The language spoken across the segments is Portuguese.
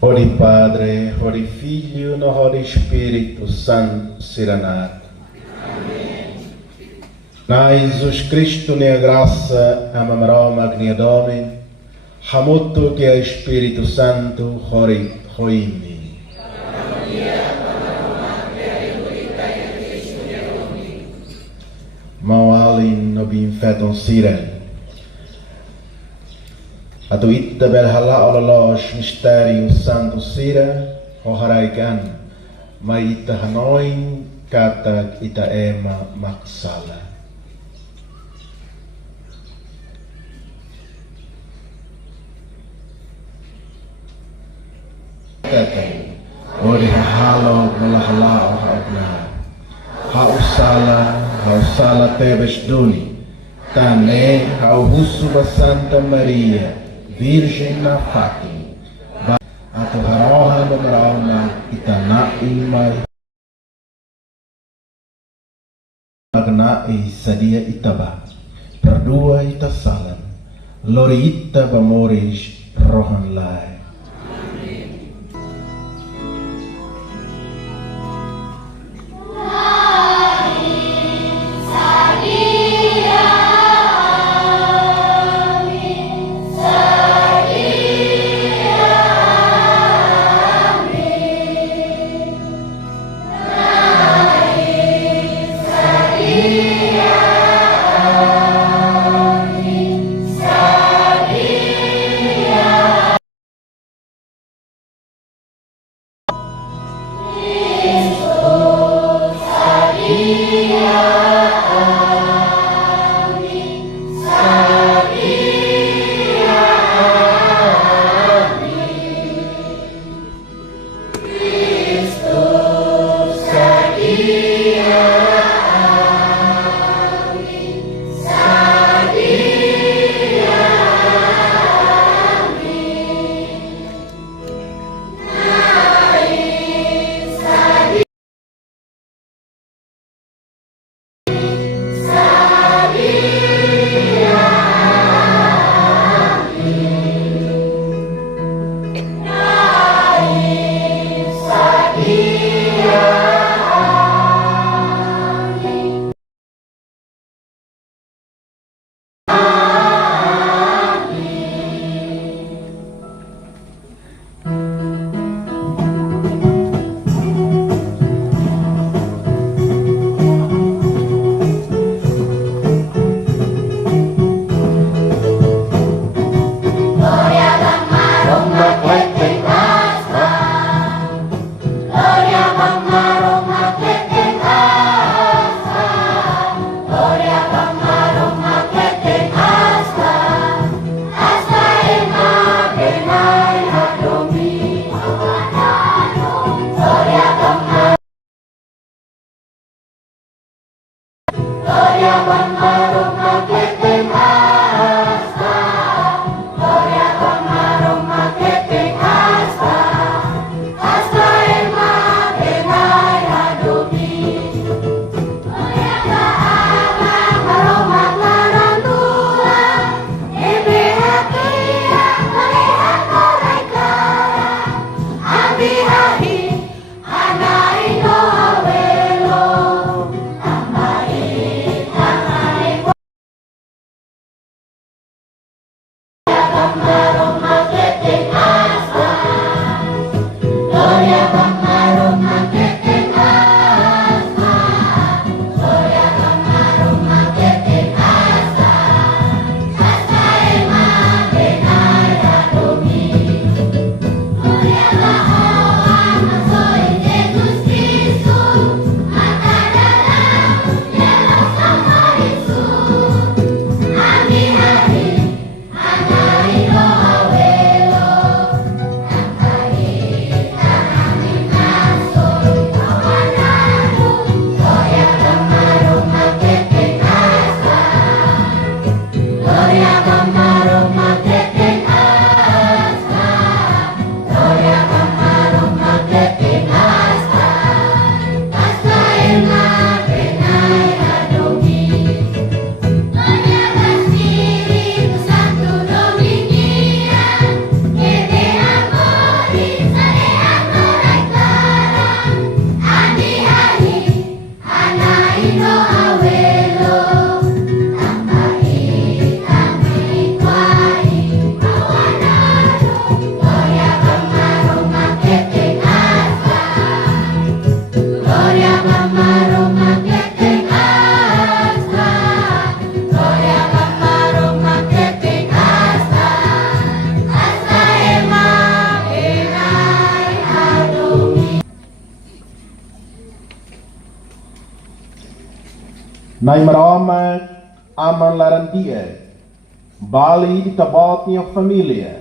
Ori Padre, ori Figlio, no ori Espírito Santo, Siranato. Na Jesus Cristo, ne a graça, a mamró magnia Domen, hamoto que a Espírito Santo, hori, hoimi. Mawalin no bin feton siren. Atu itta bel hala olalos mistério santo sira, hoharaikan, ma ita hanoin kata ita ema maksala. Kata, ori halo malahalao haupna, hausala tebes duni, tane hauhusuba Santa Maria, Virgem na Fátima, atau haroha memerauna itana imai magnai sadia itaba, perdua ita salam, lori ita bamoris rohan lai. Nai maroma aman larantia, bali di tabat niya familia,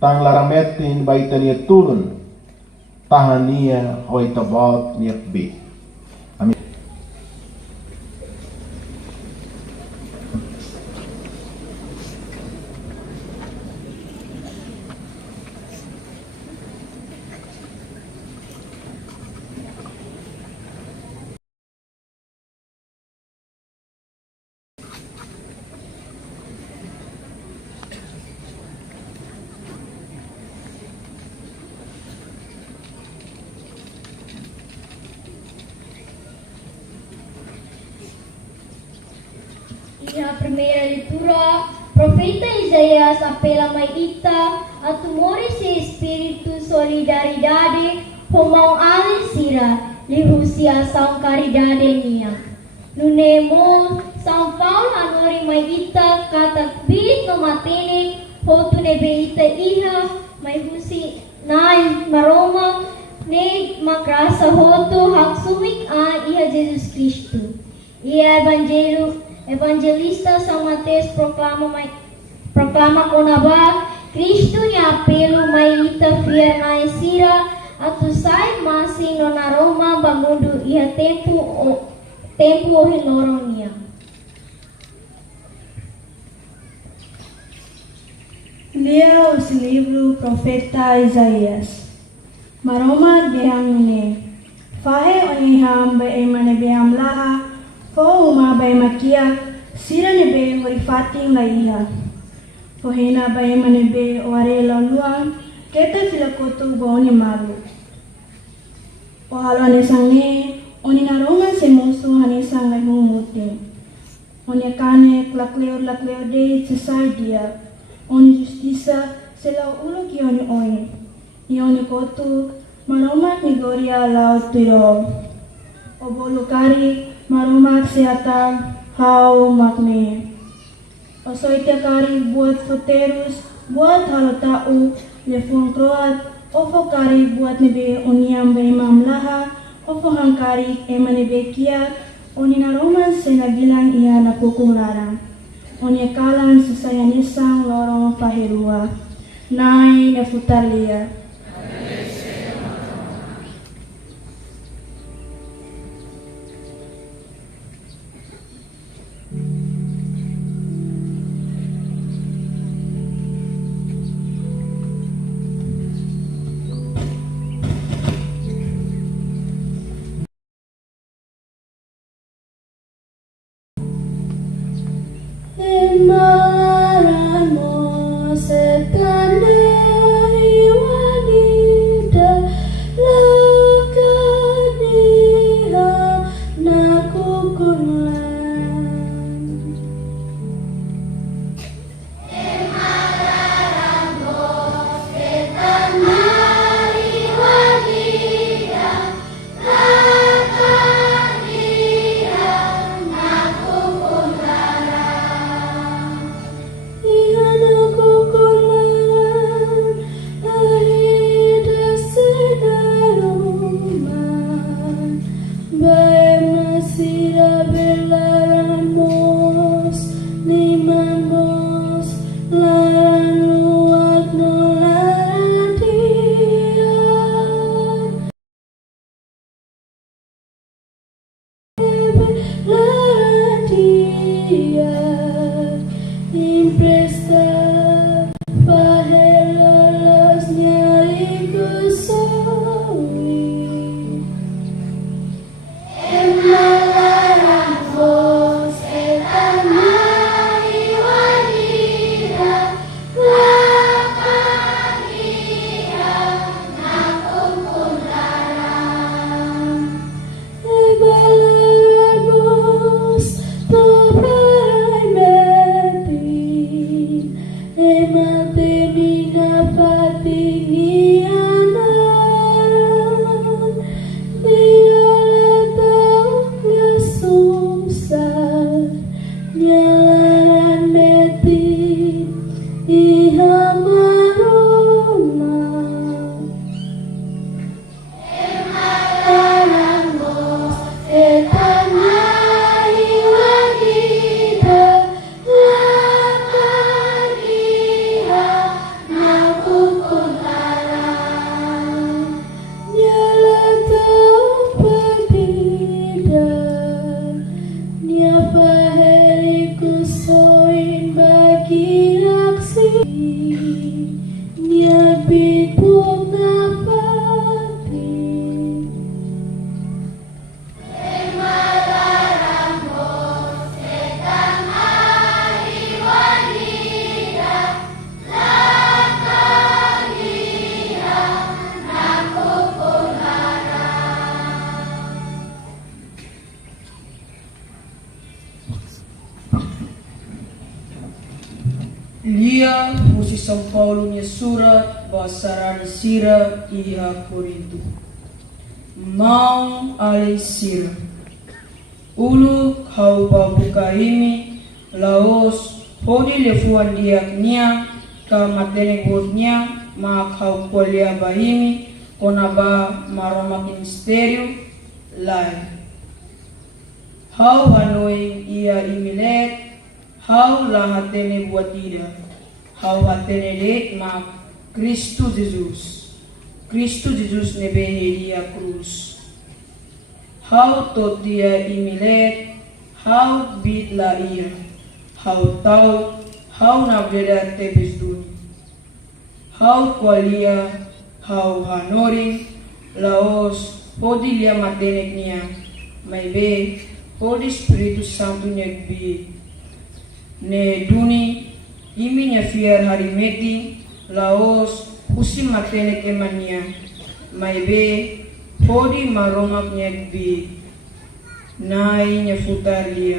tang larametin baita niya turun, tahan niya hoy tabat niya bi. Amin. E a primeira leitura, profeta Isaías apela Maita a tumores e espírito solidariedade romão alisira lihusia São caridade nia. No Nemo, São Paulo anori Maita kata bit no matene hotu nebeita iha maihusi nai maroma ne makrasa hotu haksumik a iha Jesus Cristo. Ia Evangelista São Mateus proclama konaba Cristo niya apelo maita fiar na isira atusay masi no naroma bamundo iha tempo o hinoro niya. Lia o livro Profeta Isaías. Maroma dehangune. Fahe oniham ba emane beham laha. Fo uma ba makia sira nebe horifating laiha. Pohena ba emane be ore laluang keta filakoto boni malu. O halwane sangne oni naroma se musu hanisang lai humutin. Oni kane lakleo de sesai dia. Oni justisa sela ulo ki oni oin. Ioni kotu maromak ni goria lao tuiro. Obolo kari maromak seata hau makne. Osoite kari buat futerus buat halotau lefon kroat. Ofo kari buat nebe uniam be imam laha. Ofo hangkari emanebe kia. Oni naroman senagilang ia napukung larang. Oni kalan sesayanisang lorong pahirua. Nai nefutalia. Emaran mo se tanda iwan Dia husi São Paulo nya surat basarani sira iha Korinto. Mau ali sira. Ulu hau babuka imi laos hodi lefuan diak nia ka matene godnya mak hau kualia bahimi konaba maroma ministerium lai. Hau hanoi ia imilet hau lahatene buat tidak. Hau hatene det mak Kristus Jesus nebehe dia cruz. Hau tot dia imilet, hau bit la ia, hau tau, hau na breda tebes duni. Hau kualia, hau hanoring, laos, podi lia matenek nia, mai be, podi Espiritu Santo nek bi. Ne duni, imi nya fiar hari meti, laos, husi matenek emania, mai be, podi maromak nek bi. Nai nya futaria.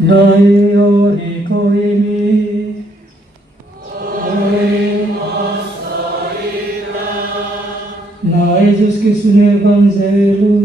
Noi ori koimi, na Jesus Cristo no Evangelho.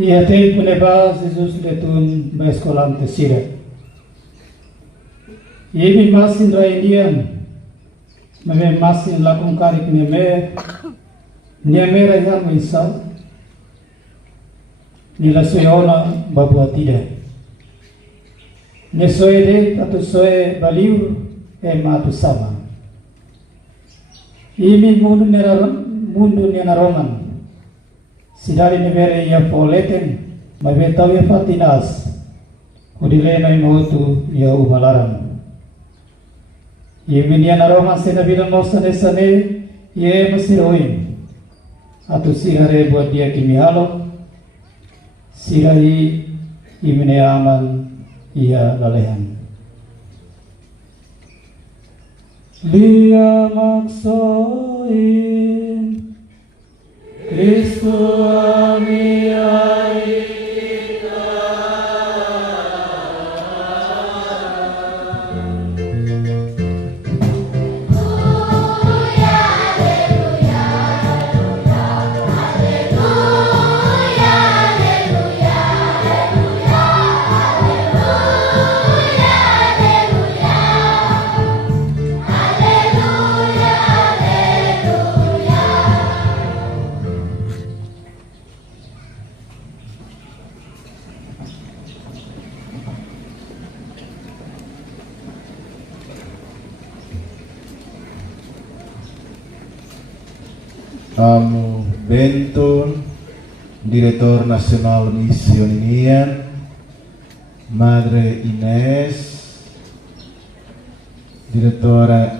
E até por levar Jesus de tun mescolante sira. E me masin rainian, me masin lakon karik neme rayam insa, nila soyona babuatida. Ne soede atu soe baliu matu sama. Imi mundu nena roman. Sidari nevere ia poleten, mabetau ia fatinas, udilena imotu ia umalaran. Ia minia naroman sena bilang mosa nesane, ia masiroin. Atu sihare buat dia kimihalo, sirai imine amal ia lalehan. Lia maksoin Cristo amiai Amo Benton, diretor nacional Missio Ninian, Madre Inês, diretora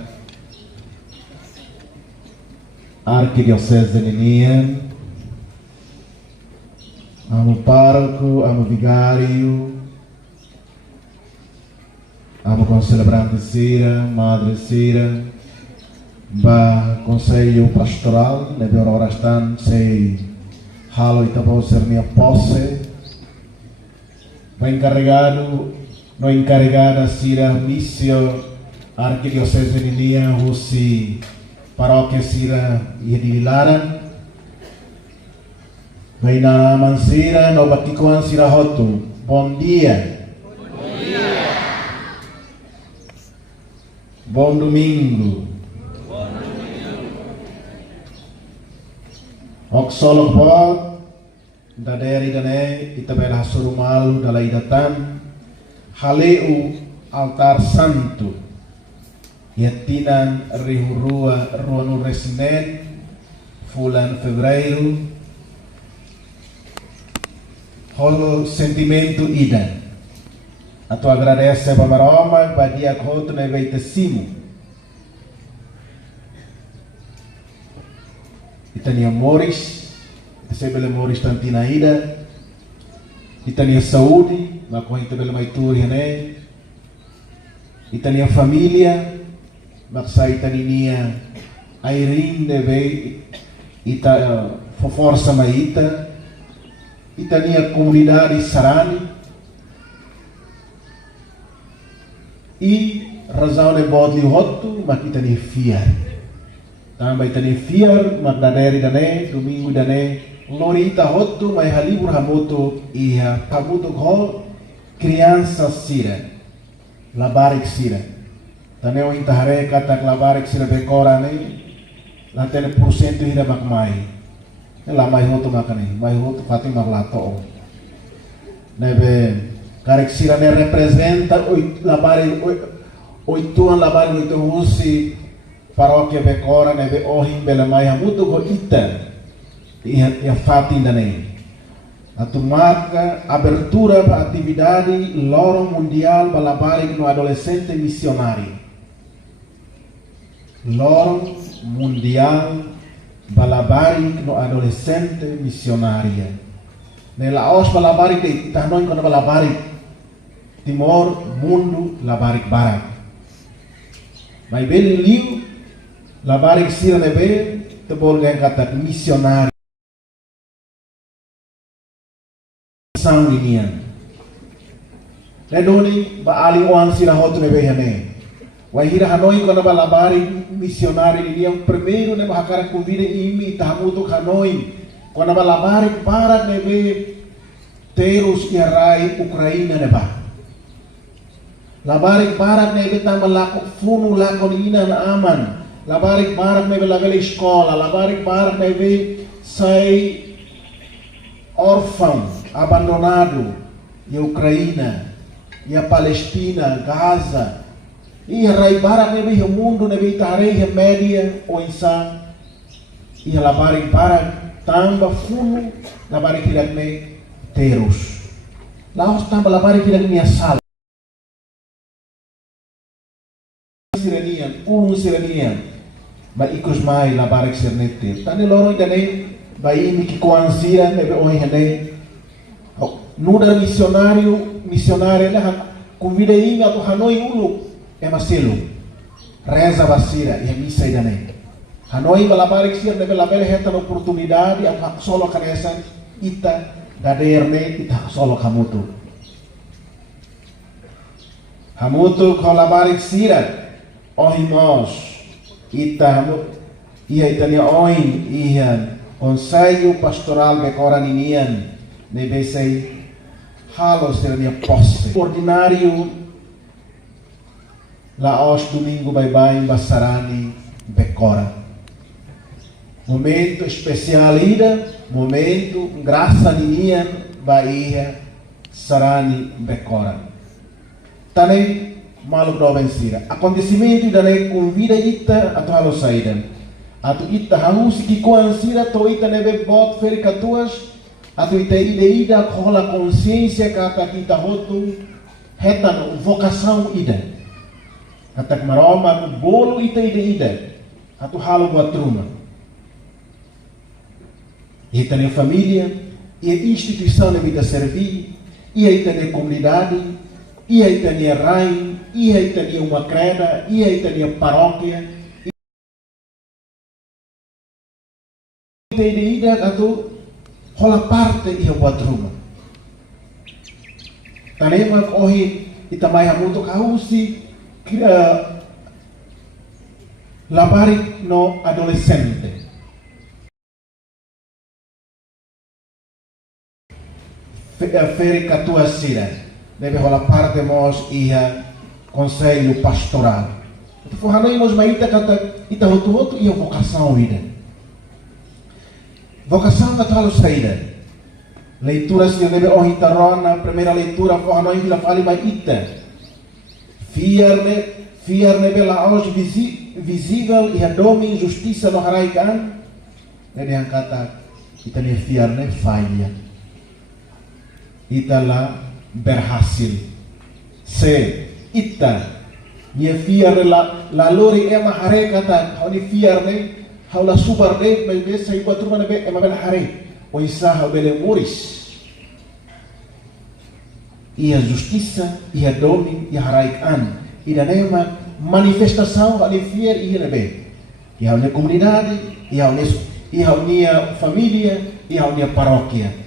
Arquidiocese de Ninian, amo pároco, amo vigário, amo concelebrante Cira, Madre Cira, ba conselho pastoral, nebe aurora stan sei halo itabo ser minha posse, ba encarregado, no encarregada Cira Missio Arquidiocese de Ninian, Russi Paróquia Cira e de Vilaran, vai na Mansira, no Batikuan Cira Hotu. Bom dia. Bom dia. Bom domingo. Bom domingo. Ok solo pot, da deri dane, itabela surumalu dalai datan, haleu altar santo. Yatinan rihurua ruanu resinen fulan fevereiro holo sentimento ida atu agradece para Roma badia koto na veitasimu itania Moris sebele Moris tantina ida itania saúde makohita bele maituri ne itania família maksai taninia airin deve ita força maita itania comunidade Sarani e razão de bodli hotu mak itania fiar também itania fiar mak daderi dane domingo dane lorita hotu mai halibur hamoto ia kabuto hol criança Sira labarik Sira taneo intahare kata labarik Sira bekora ne latene porcento hira makmai la mai hotu makane mai hotu fati maglato nebe karek Sira ne representa labari oituan labari oito husi paróquia bekora nebe ohim bela mai hamutu ko ita ia fati dane atu marca abertura para atividade lorong mundial balabari no adolescente missionário lorong mundial balabari no adolescente missionária nela os balabari de tahnon kono balabari timor mundo labari barat mai beli liu labari Sira nebe tebol gang kata missionário sang inian ledoni ba ali wan Sira hotu nebe hane wahira Hanoi kono balabari missionário inian primeiro ne bahakara convida imi tahamuto Hanoi kono balabari para nebe terus irai Ukraina neba labari para nebe tamalako funu lako ina na aman labari para nebe labele escola labari para nebe sai órfão abandonado e Ucrânia e a Palestina, Gaza e raibara nebe o mundo nebe tarei média ou insan e labari para tamba funo labari kirakne terus laos tamba labari kirakne asal sirenian sirenian ba ikus mai labari sirnete tane lorong dane ba imi ki kuansira nebe oi hane nuda missionário né convida inga to Hanoi ulu é maselo reza basira e missa idane Hanoi balabarik sir nebe labere heta oportunidade a solo kanesan ita gaderne ita solo kamutu kolabarik sira ohimos ita ia itania oin ian conselho pastoral bekora ninian nebe sei halo ser minha posse ordinário laos domingo bye Basarani bekora momento especial ida momento graça ninian Bahia Sarani bekora tane malu do vencida acontecimento dane convida ita atau halo saída Atu ita hahusi ki kuansira to ita nebe bot feri katuas. Atu ita ida kola consciência kata kita hotu hetan vocação ida. Katak maroma bolo ita ida. Atu halo buat truma. Ita ne família, e instituição na vida servir, e ita ne comunidade, e ita ne raio, e ita ne uma creda, e ita ne paróquia. Ita ida atu hola parte ia buat rumah. Tanema ohi ita mai hamuto kausi labari no adolescente. Feri katua sira deve rolar parte mos ia conselho pastoral. Então hanoi mai ita kata ita hotu ia vocação ida. Vocação kata halu saída. Leituras yang deve ohi tarona primeira leitura hanoi vila fali mai ita. Fiarne bela aos visível e domi justiça no haraikan. Deve yang kata ita ne fiarne falha. Ita la berhasil. Se ita nia fiar la lori ema hare kata honi fiar ne haula super ne bebe sai quatro mana be ema bela hare o isa ha bele moris. Ia justiça ia domi ia haraik an ida nema manifestação ali fiar ia nebe ia ne comunidade ia unia família ia unia paróquia.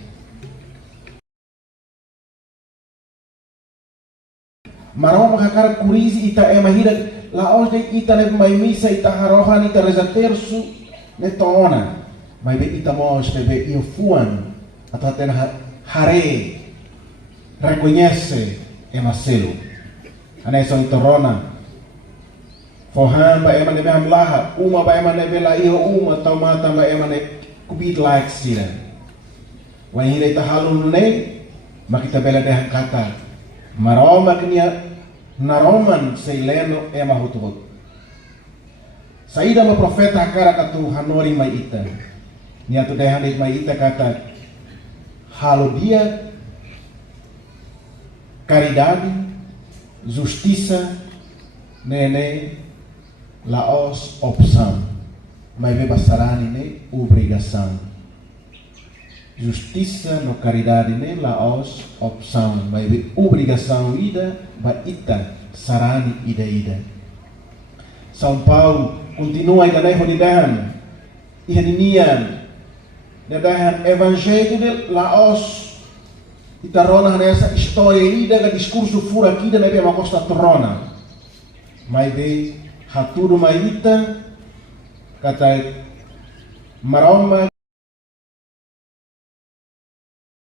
Maroma kakar kurizi ita ema hira laos de ita ne mai misa ita harohan ita reza terço ne tona mai be ita mos bebe infuan atau ten hare reconhece ema selo ane so itorona fohan ba ema ne hamlaha uma ba ema ne bela io uma tomata ba ema ne kubit like sira wa hira ita halun ne makita bela de kata maroma kenia naroman seileno ema hutuhut. Saída ma profeta cara katu hanori mai ita. Nia tu dehan mai ita kata halo dia caridade, justiça, nene laos opção. Mai be basarani ne obrigação. Justiça no caridade ne laos opção, mas obrigação ida ba ita sarani ida. São Paulo continua ida nei honidahan ihaninian nadahan evangelho de laos ita rona nessa história ida ga discurso fura aqui da nebe ma costa trona mas be haturu mai ita kata maroma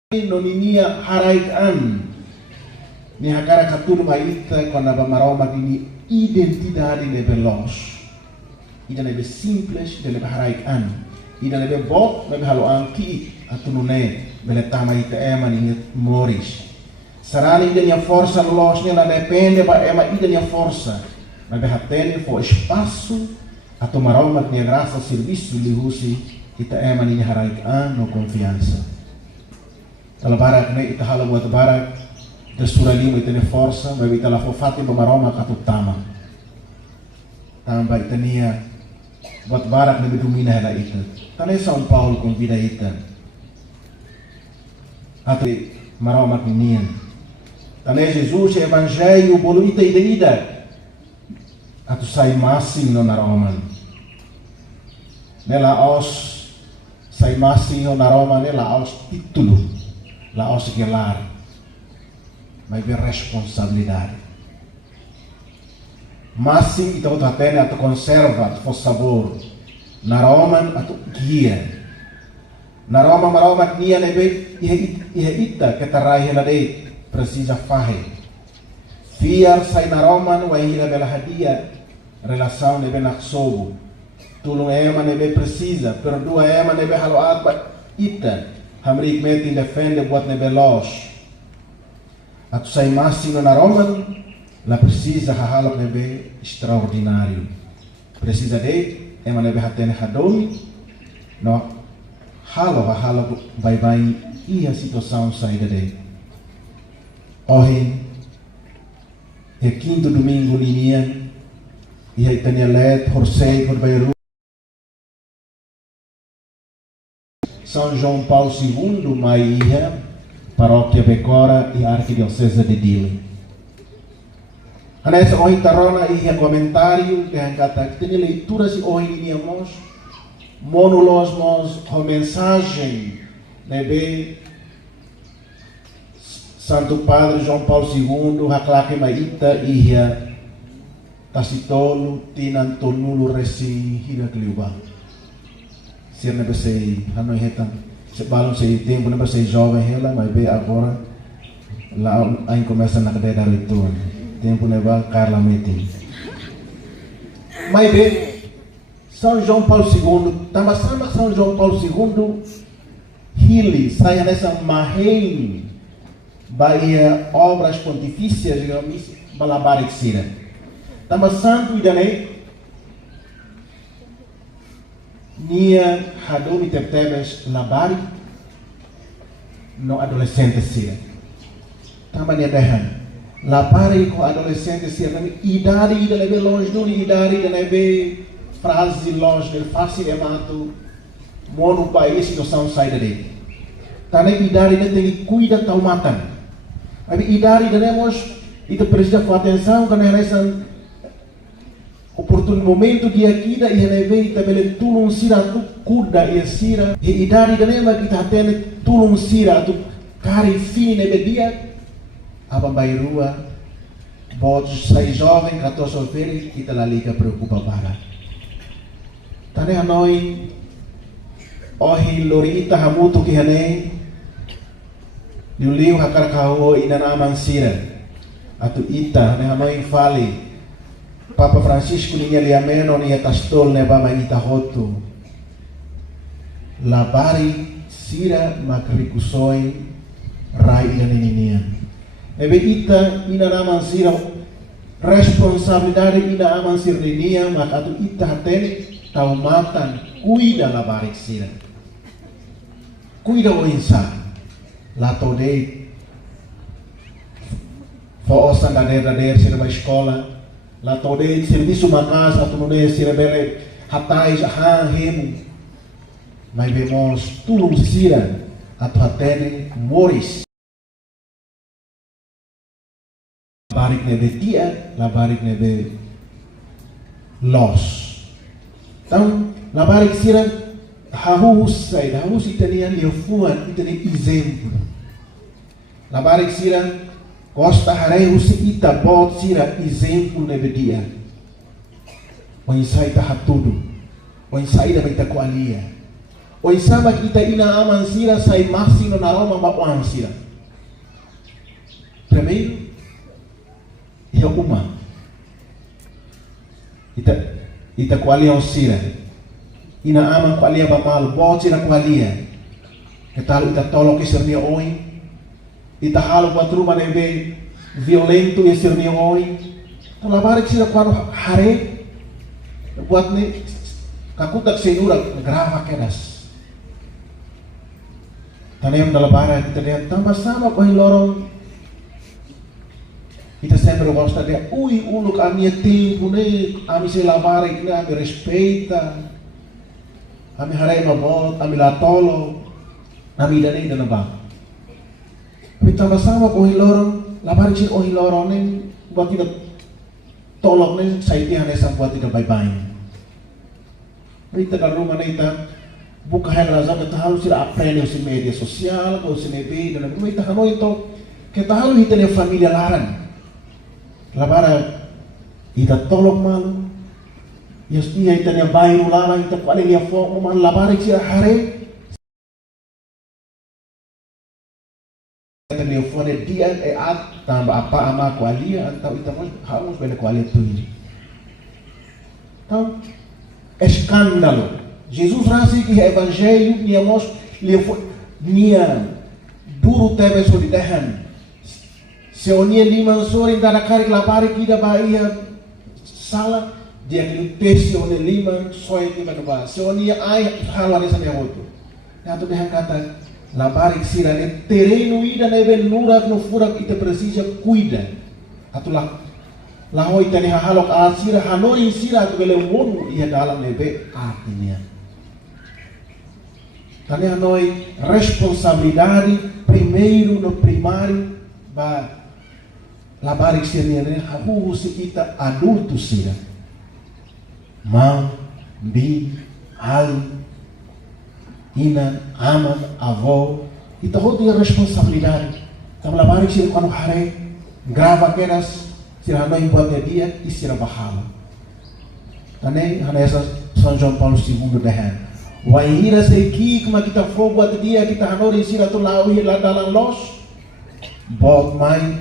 noninia haraikan ni hakara katulu maita quando a maroma dini identidade nebe los ida nebe simples de nebe haraikan ida nebe bot nebe halo anki atunune bele tama ita ema ni moris sarani ida nia força los ni la depende ba ema ida nia força nebe hatene fo espaço ato maroma ni graça serviço li husi ita ema ni haraikan no confiança. Kalau barak ne ita hala buat barak de suralima ita ne força mas ita la fofati ba maroma katutama tamba ita nia buat barak ne domina ela ita tane São Paulo convida ita ate maroma nian tane Jesus evangelho bolo ita ida atu sai masim no naroman nela os sai masim no naroman nela os título lá ao gelar, mas ver responsabilidade. Mas sim, então tu tem a tu conserva, tu faz sabor. Na Roma, a tu guia. Na Roma, maroma guia nebe ita que tarai ela de precisa fazer. Fiar sai na Roma, não é ira bela hadia, relação nebe naksobo. Tu não é uma nebe precisa, perdoa é uma nebe haloat ita. Hamrik metin defende buat nebelos. Atu sai masino na Roman, la precisa hahalok nebe extraordinário. Precisa de emane behatene hadomi, no halo vai ia situação saída dele. Hoje é quinto domingo linian, e aí tem a let, horsei, por Beirut. São João Paulo II, Maia, Paróquia Becora e Arquidiocese de Dili. Nessa hoje tarona e comentário que kata que tem leitura se hoje liniamos monologos a mensagem nebe Santo Padre João Paulo II haklake maita ia tasitolo tinantonulo resi hirakliuba. Ser nebe sei hanoi hetan se balon sei tempo nebe sei jovem ela mas be agora lá aí começa na cadeira do retorno. Tempo neba Carla Metin. Mas bem, São João Paulo II, também São João Paulo II, Hili, saia nessa marrein, Bahia, obras pontifícias, digamos, Balabarik Sira. Também Santo Idane, Nia Hadomi Tebtebes Labari, no adolescente Sira. Também Nia Dehan. Lapari com adolescente se idade da leve longe do idade da leve frase longe del fácil emato mono país situação saída dele. Tane idade da tem que cuida tal matan. Aí idade da nemos itu precisa com atenção karena nessa oportuno momento de aqui da e leve tabele tulung sira tu kuda e sira e idade da nema kita tem tulung sira tu cari fine bedia. Apa bairua, botos sai jovem, 14 solteiro, kita la liga preocupa para. Tane hanoi, ohi lorita hamutu ki hanei, liu hakarakaho inanaman sira, atu ita, ne hanoi fali, Papa Francisco niya liameno niya tastol ne ba ita hotu, labari sira makrikusoy, rai inaninian. Ebe ita ina naman sira responsabilidade ina aman sirninia maka tu ita haten taumatan cuida la barik sira cuida o insan la todei foosan dader sira ba escola la todei serviço uma casa tu não sira bele hatai ha hemu mas vemos tulung sira atu haten moris Labarik nebe tia, labarik nebe los. Então, labarik sira hahus itania leufuan itani exemplo. Labarik sira gosta harehus ita bot sira exemplo nebe dia. O insai ta hatudu, o insai da mita kualia. O insama kita ina aman sira sai masino na Roma makuan sira. Primeiro ia uma ita kualia osira ina aman kualia bamal bot sira kualia ketalo ita tolok isirnia oi ita halo patruma nebe violento isirnia oi talabarik sira kuano hare buat ni kakutak senura grava kedas tanem dalabara kita lihat tambah sama koi lorong. Kita sempre gosta de ui uluk a minha tempo ne a mi se lavar ne a mi respeita a mi harei no bot a mi la tolo a mi dane na ba kita bersama ko hilorong lavar ci o hilorong ne buat kita tolong ne sai dia ne sam buat kita bye-bye kita kalau rumah kita buka hal razak kita harus aprender si media sosial ko si nebe dan kita hanoi to kita harus hitane família laran labara ita tolong malu yos ia ita nya bayu lala ita paling ya fo mo man labara sira hare ita nya fo de dia at tambah apa ama kualia atau ita harus bela kualia tu ini então escândalo Jesus rasi que evangelho nia mos nia duro tebe solidahan se onia lima sore da kari labari kida bahia sala dia que teste onde lima soi di mana se oni ai halare sa nehoto ya tu dehan kata labari sira ne terreno ida neve nurak no furak ita precisa cuida atulah lahoi tani halok asira hanoi sira tu bele wonu ia dalam neve artinya tani hanoi responsabilidade primeiro no primário ba labari sira ne hahu kita adulto sira mãe, bi, ali, ina, ama, avó, e todo dia responsabilidade. Então, lá vai ser quando hare grava aquelas, será não importa dia e será bahala. Também, nessa São João Paulo II dehan. Wahira se ki kuma kita fogo at dia kita hanori sira tu lawi la dalam los. Bot mai,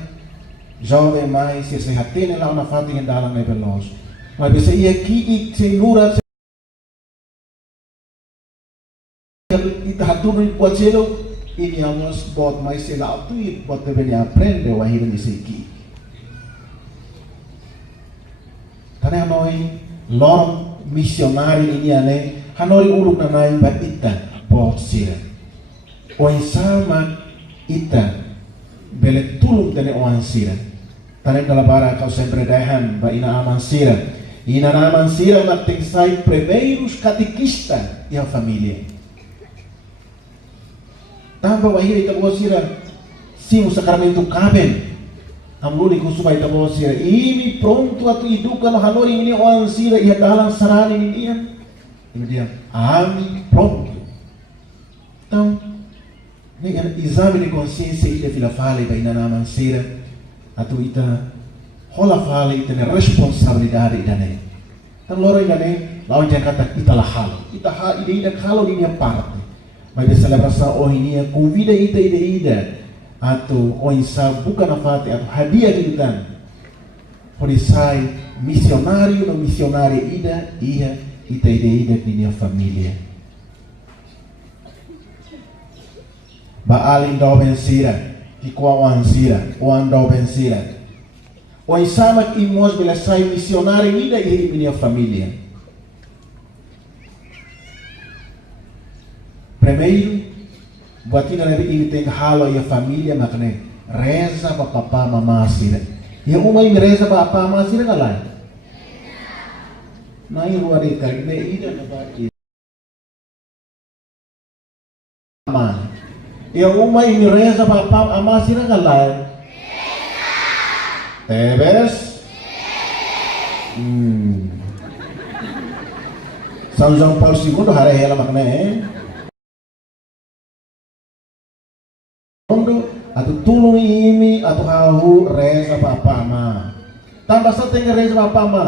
jovem mai, se hatene lá na fati yang dalam nebe los. Mas bisa ia ki senura kita hatur buat selo ini amos bot mais sela tu bot deve aprende o ahir ni seki tane noi lor missionário ini ane hanori uluk nanai batita bot sira o insama ita bele tulung tane o ansira tane dalabara kau sempre dahan ba ina aman sira ina naman sira magtingsay primeiros catequista e a família. Tamba wahira itabo sira sim o sacramento caben. Amluli kusuba itabo sira ini pronto atu iduka no hanori ini o sira ia dalam sarani ini. Kemudian ami pronto. Então, exame de consciência ida fila fale ba ina naman sira atu ita hola fale ita responsabilidade idane. Tan loro idane lawan jangan kata ita lah halo. Ita ha ida halo ini parte. Mas de celebração oh ini convida ida atau oh insa bukan afate atau hadiah kita. Polisai missionário no missionária ida ita ida minha família. Ba alin do bensira, ikuan wansira, wan do bensira. O insama que imos bela sai missionário ida e minha família. Primeiro, buatina nabi ini tem halo ya família makne reza para papa mama sira. Ya umai reza para papa mama sira kalai. Nai ruari kali ida na ba aman. Ya umai reza para papa mama sira kalai. Tebes? São João Paulo II hari hela makna atau tulung ini atau hahu reza papa ma. Tambah satu yang reza papa ma.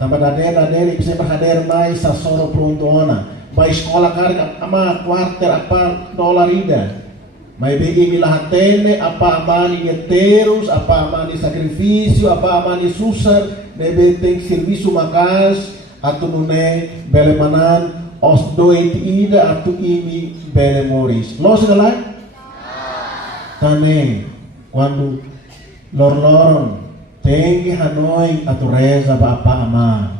Tambah dader bisa berhadir mai sasoro prontoona. Mai sekolah karek ama kuarter apa dolar ida. Mai begi milahatene apa amani terus, apa amani sacrifício, apa amani susar, nebe tem serviço makas, atu nune bele manan, os doit ida atu imi bele moris. Lo segala? Tane, quando lor tengi hanoi atu reza apa ama.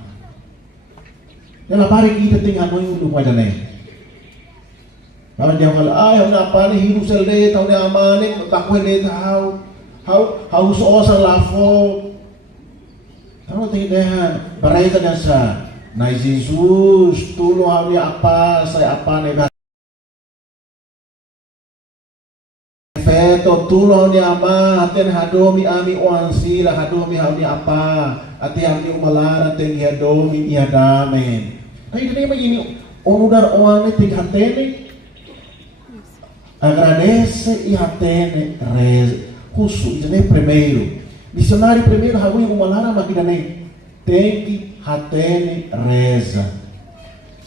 Nela bari kita ting hanoi ulu wajane. Kalau dia kalau ay na apa ni hiru selde tau ni amane takwe ni how so lafo tau tidak berita dasa na Jesus tulung hau ni apa saya apa ni feto tulung ni ama ten hadomi ami oansi lah hadomi hau ni apa ati ami umalara ten hadomi ia damen kai ni ini onudar oang ni ting hatene agradece e atene reza. Russo, isso é primeiro. Missionário primeiro, Raul e Umalara Maquidane. Tem que atene reza.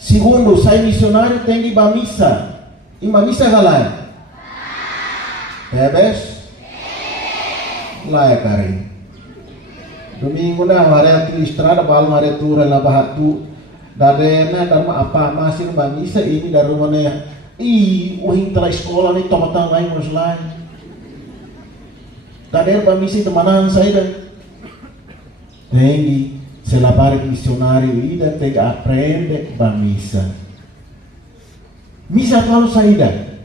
Segundo, sai missionário, tem que ir para missa. E para missa, galera? Bebes? Lá é, cara. Domingo, na maré, tu estrada, bala, maré, tu, lá, bahatu. Dadena, dharma, apa, masih para missa, ini dari rumahnya. E o hinta escola nem toma tão lá em Moslai. Cadê para mim se temanan saya dan? Tem se la parte missionário ida tem que aprender para missa. Missa terlalu saída.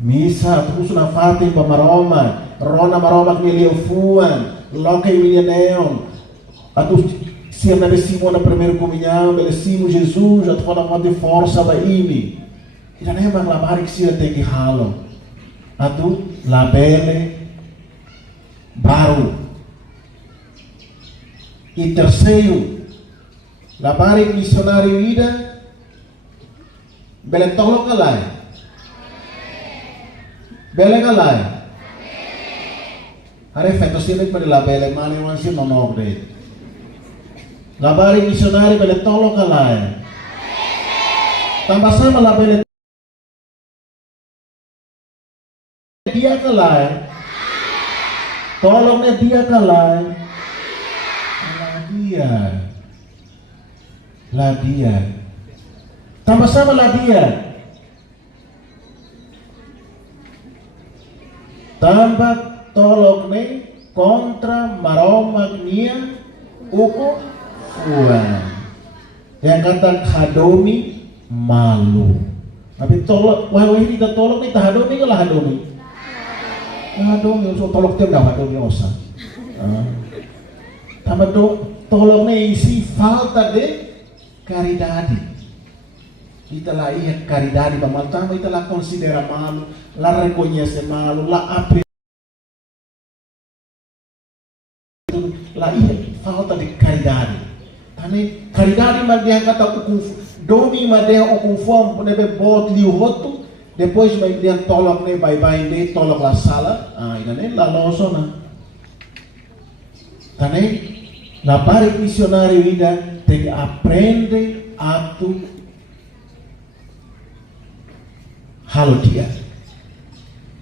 Missa terus na fatin para maroma, rona maroma que ele fuan, loca e milhaneon. Atus se na decimo na primeira comunhão, decimo Jesus, at fala com de força da imi. E não é mais labar que se tem que halo. Atu labele baru. E terceiro, labar missionário ida, bele tolong kalai. Bele kalai. Are feto sini pada labele mani masih nonok deh. Labar missionário bele tolong kalai. Tambah sama labele dia kalai. Tolongnya dia kalai. Dia. Tambah sama lah dia. Tambah tolok nih kontra maromagnia uko fuan. Yang kata hadomi malu. Tapi tolok, wah ini kita tolok nih hadomi kalah hadomi. Hadomi, so tolok tiap dah hadomi osa. Tambah tolong nih isi falta de caridade. Ita lá ia caridade para maltama, ita lá considera malo, lá reconhece malo, lá aprende, lá ia falta de caridade. Tane caridade mas dia kata o domi mas dia o conforme nebe bot liu roto, depois mas dia tolong nih bye de tolong la sala, ina nih la losona. Tane la parte missionário ida tem que aprender a tu halo dia.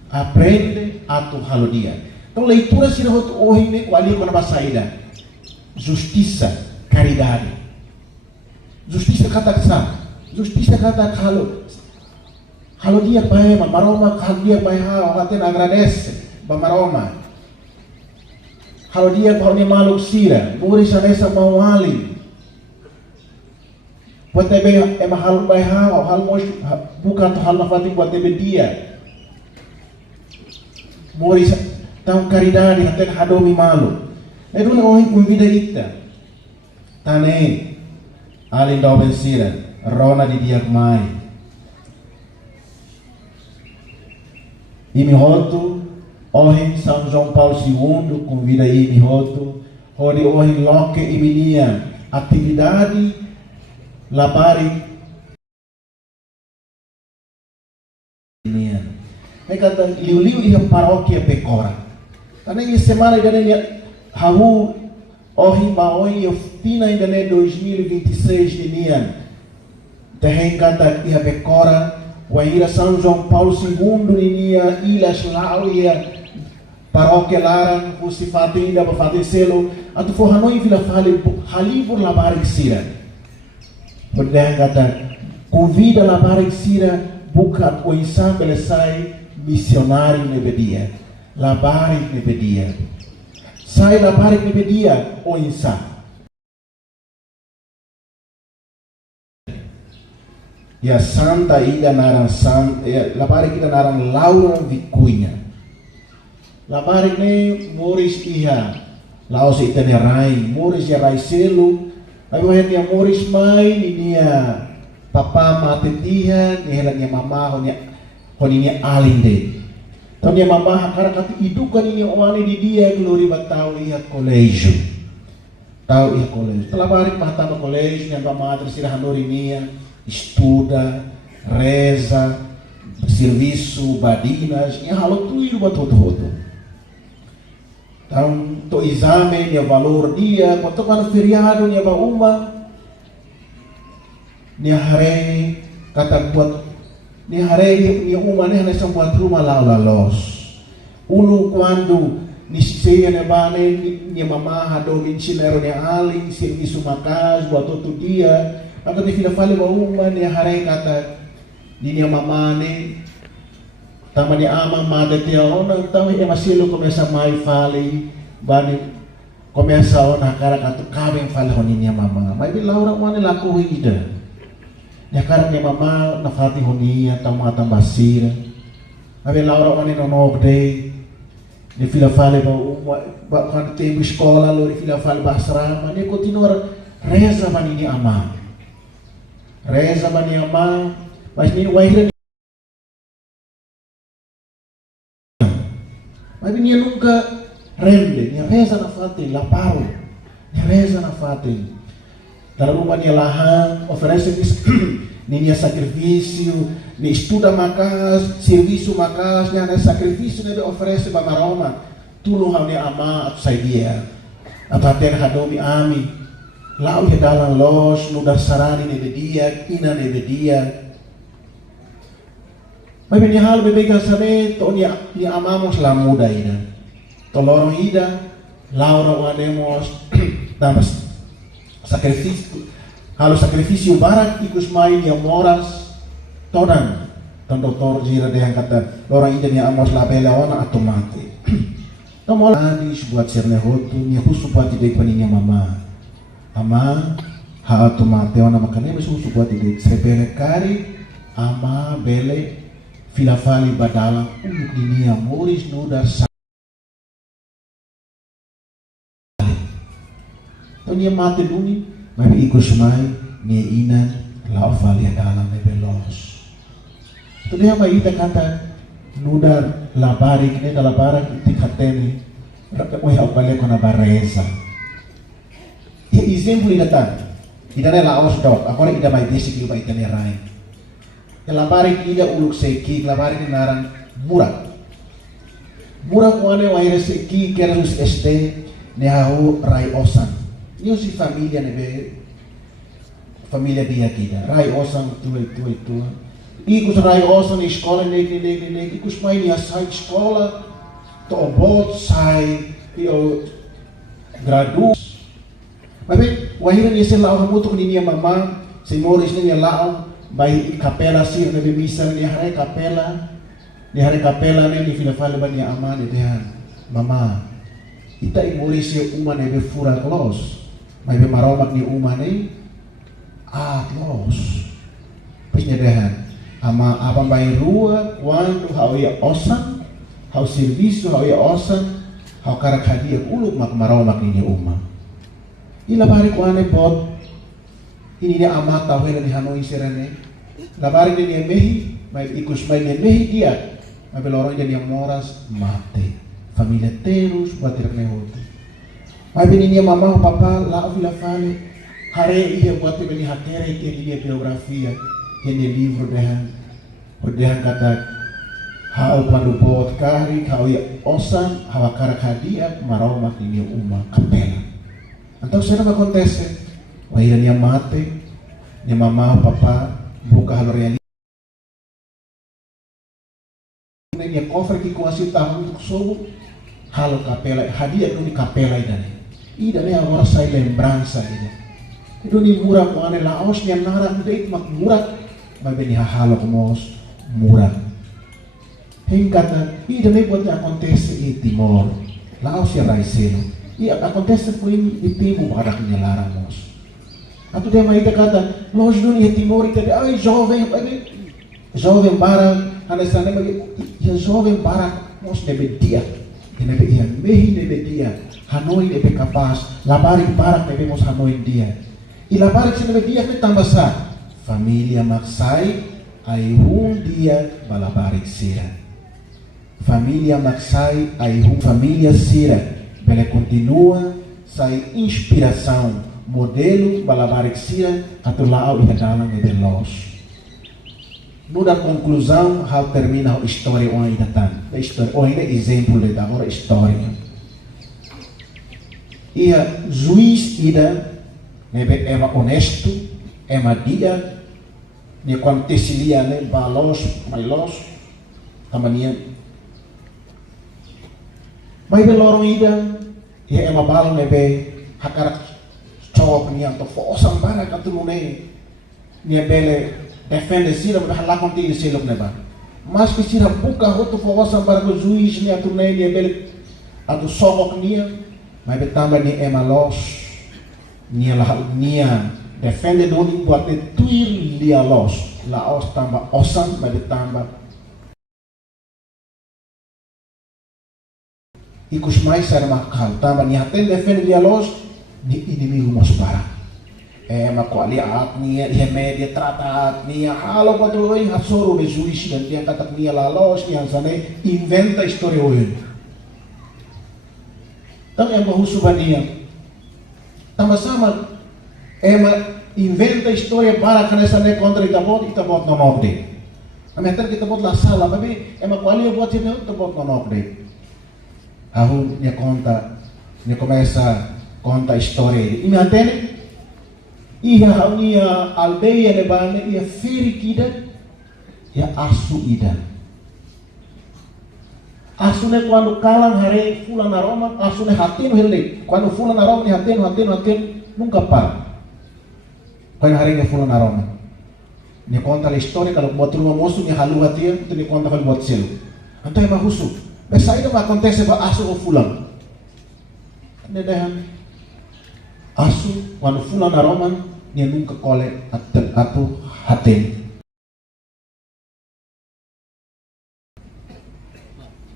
Aprende a tu halo dia. Então leitura sira hotu ohime wali kona basaida. Justiça, caridade. Justiça kata kesam. Justiça kata halo. Halo dia bae maroma halo dia bae ha aten agradece ba maroma. Kalau dia kalau ni maluk sira, muri sanesa mawali. Buat tebe emang hal baik hal mos bukan hal nafati buat tebe dia. Muri tahu caridade até hadomi malu. Itu ni orang convida kita. Tane alin doben sira, rona di dia mai. Imi hotu Ohin São João Paulo II convida aí Mihoto, onde ohin loke iminia atividade labari iminia. Mereka kata liu-liu ia paróquia pecora. Karena ini semana ainda nem hawu ohin baoi eu tina ainda nem 2026 inian. Terren kata ia pecora, waira São João Paulo II inia ilas lauia paróquia larang você fatinda para fazer selo atu for hanoi vila fale halibur labarik sira berdeh kata convida labarik sira buka o ensemble sai missionário nebedia labarik nebedia sai labarik nebedia o ensemble ya santa ida narang labarik ida narang Laura Vicunha. Labarik ni Moris iha, laos ita ni rai, Moris ya rai selu, ayo hen ya Moris mai ni niya papa matetihan, ni helan niya mama honi niya alinde. Tau niya mama hakara kati idukan ni omani di dia glori batau iha kolégio. Tau iha kolégio. Labarik mahtama kolégio, niya mama tersira hanori niya, estuda, reza, serviço, badinas, niya halo tuiru batoto. Então, to exame, nia valor dia, quanto mana feriado, nia uma, nia hari, kata buat, nia hari, nia uma, nia nasa buat rumah lalos. Ulu quando, ni seia nia bane, nia mama hado, ni sinero nia aling, serviço makas, buat todo dia, agak ni fila fale uma, nia hari kata, nia mama ni, Tama ni ama mada tiya ona tahu masilo começa mai fale bani começa a na cara que tu cabem fala honinha mamã, mas vi Laura uma lá corrida, na cara de mamã na fati honinha tama tambasira, mas vi Laura uma no nog day, de filha fala quando tem escola, lo de filha fala basrama, ne continua reza bani ama, reza bani ama, mas ni wahira mas ni nunca rende, ni reza na fati, laparo, ni reza na fati. Dalam rumah ni lahan, oferece ni sacrifício, ni estuda makas, serviço makas, ni ada sacrifício ni oferece ba maroma, tulong hau ni ama at say dia. At haten hadomi ami, lau he dalang los, nudar sarani ni dia, ina ni dia. May binihal bibigyan sa ni, to ni amamos la muda ina. Tolorong ida, Laura wanemos, damas sacrifício, halo sacrifício barak ikus mai ni amoras, tonan, ton doktor jira deh kata, lorong ida ni amos la bela wana atomate. Tomol anis buat serne hotu, ni husu buat ide paninya mama, ama ha atomate wana makane husu buat ide sebele kari, ama bele filafali badalang uluk dinia moris nudar. Tonya mate duni, may ikut semai, ni inan, lau valia dalam belos. Itu dia may ita kata, nudar labari kini dalam barang iti kateni, rakyat weh au balik kona bareza. Ya exemplo ida tan, ida ne laos dot, aku ida may desi kilo ita ne rai. Ya labari ida uluk seki, labari ni narang murah. Murah kuane waire seki kera sus este, ne hau rai osan. Io si famiglia famiglia dia kita. Rai osan tu. Ikus rai osan di sekolah negeri. Ikus main di asai sekolah. To obot sai io gradu. Tapi wahira ni se lau hamutu ni mama, se moris ni lau bai kapela sir na misa ni hare kapela. Ni hare kapela ni filafale ba ni ama ni dehan. Mama, ita moris yo uma ne fura close. May maromak ni umane los penyederhan ama apa bay rua quando hau ia osan hau serviço hau ia osan hau karakhadia uluk mak maromak ni uma ila bari kuane bot ini ni ama tawela ni hanoi serene labari ni mehi may ikus may ni mehi dia may belorong jadi moras mate familia terus buat ternehote. May niya mama o papa la filafale hare iya buat beli hakere ke dia biografia ini livro dehan kata hau quando bot kari hau ya osan hau karakadia maroma ini uma kapela. Então será que acontece? Vai ir a mate, ni mama o papa buka hal reali. Ni kofre ki kuasi tahu untuk sobo halo kapela hadiah ini kapela ini. Ida ne agora sai lembrança ida. Itu ni murah ko ane laos ni nara deit mak murah, mas beni hahalo komos murah. Hingkata ida ne buat acontece e Timor. Laos ya raiselo. Ia acontece foi e tempo para que laramos. Atu dia mai kata, "Los dunia Timor ita ai jovem para ane sana ya jovem para mos debe dia." Ini ia mehi debe dia. Hanoi debe capaz, labari barak debemos Hanoi dia. E labari se debe dia que tambah sa. Família maksai ai dia balabari sira. Família maksai ai família sira. Bele continua sai inspiração, modelo balabari sira atulao e dalam de los. No da conclusão, how termina a história o ainda tan. A história o ainda exemplo de agora história. Ia juiz ida, nebe ema honesto, ema dia, ne quantesilia ne balos, mailos, tamania. Mai belorong ida, ia ema balo nebe hakarak cowok ni anto fosan bara katumune, ne bele defende sira hala konti silok neba. Mas que sira buka hoto fosan bara ko juiz ne atune ne bele atu sokok nia. Mas betamba ni emalos, nia defende doni buat de tuir lia los, laos tamba osan, mas betamba ikus mais era makal, tamba ni haten defende lia los, ni inimigo mos para. Makuali at niya, remédio, trata niya, halo pa tuloy, hasoro de juiz, dan dia katak niya lalos, niya sanay, inventa história hoje. Então é uma rusubania. Tama-sama, inventa história para que nessa ne contra Itabot não nokde. A meter que Itabot la sala, babi, makuali buat sini, Itabot não nokde. Ahu niya conta, niya começa a contar a história. E me atende? Ia aldeia de bane, ia firikida, ia asu ida. Asu ne quando kalang hare fulan aroma, asu ne hatin hele. Quando fulan aroma ni hatin, nunca para. Quando hare ne fulan aroma. Ni conta a história kalau buat rumah moço ni halu hatia, itu ni conta kalau buat selo. Então é mahusu. Mas aí não acontece para asu ou fulan. Ne dahan asu quando fulan aroma dia nunca colhe atau hatem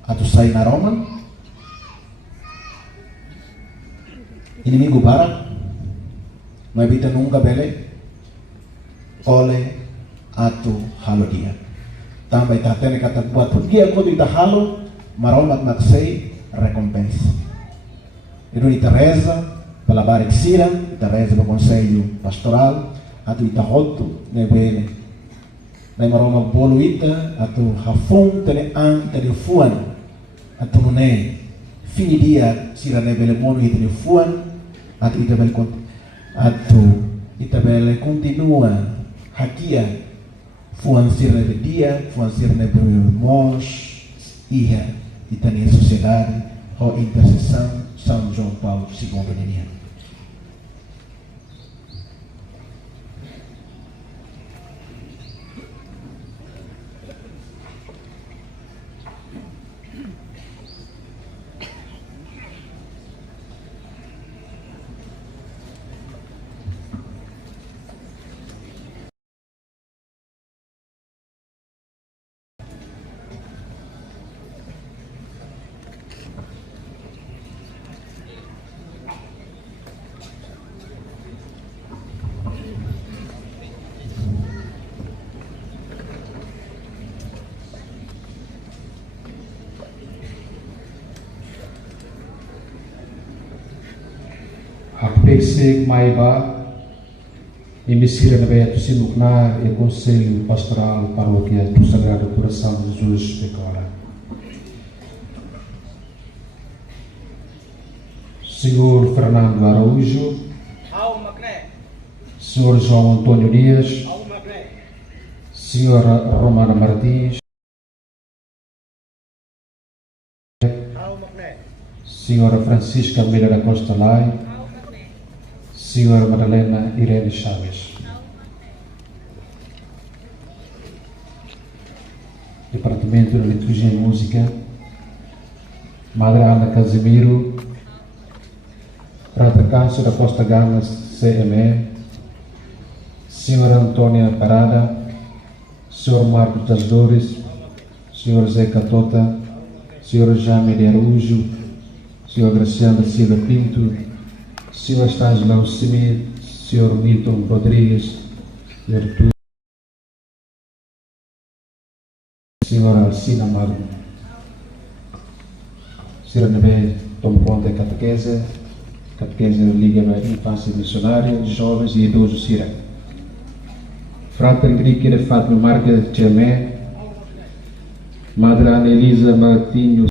atau sai na Roma inimigo barat não evita nunca bele colhe atau halo dia também tá tendo kata buat dia quando ita halo maromat maksei recompensa itu ita reza pela Barexira, ita reza para o conselho pastoral, atu ita roto, ne bene, ne maroma bolo ita, atu hafon tene an tene fuan, atu nune fini dia sira ne bele mono ita ne fuan, atu ita bele continua hakia fuan sira ne dia, fuan sira ne bele mos, ia ita ne sociedade, o intercessão São João Paulo II Nenia. Hakpesek Maiba, emissira na Beia do Sinuknar e Conselho Pastoral Paroquial do Sagrado Coração de Jesus de Cora. Senhor Fernando Araújo, Senhor João Antônio Dias, Senhora Romana Martins, Senhora Francisca Mira da Costa Lai, Senhora Madalena Irene Chaves. Departamento de Liturgia e Música, Madre Ana Casimiro, Frata Câncer da Costa Gama CME, Senhora Antônia Parada, Senhor Marcos das Dores, Senhor Zé Catota, Senhor Jaime de Araújo, Senhor Graciano Silva Pinto, Senhor Estângelo Simir, Senhor Milton Rodrigues, Senhora Alcina Magno. Senhora Nebe toma conta da catequese liga na infância missionária, de jovens e idosos Sira. Frater Henrique de Fátima Marques de Tchemé, Madre Ana Elisa Martinho,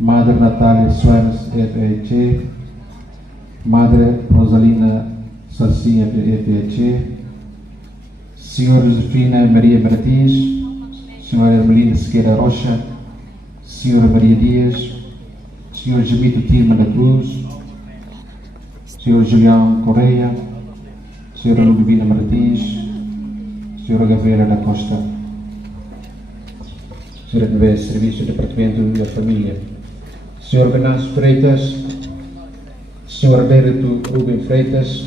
Madre Natália Soares FEC, Madre Rosalina Sarcinha FEC, Senhora Josefina Maria Martins, Senhora Ermelina Sequeira Rocha, Senhora Maria Dias, Senhor Gemito Tirma da Cruz, Senhor Julião Correia, Senhora Ludovina Martins, Senhora Gabriela da Costa, Senhora de Serviço do Departamento da Família, Senhor Venâncio Freitas, Senhor Adérito Rubem Freitas,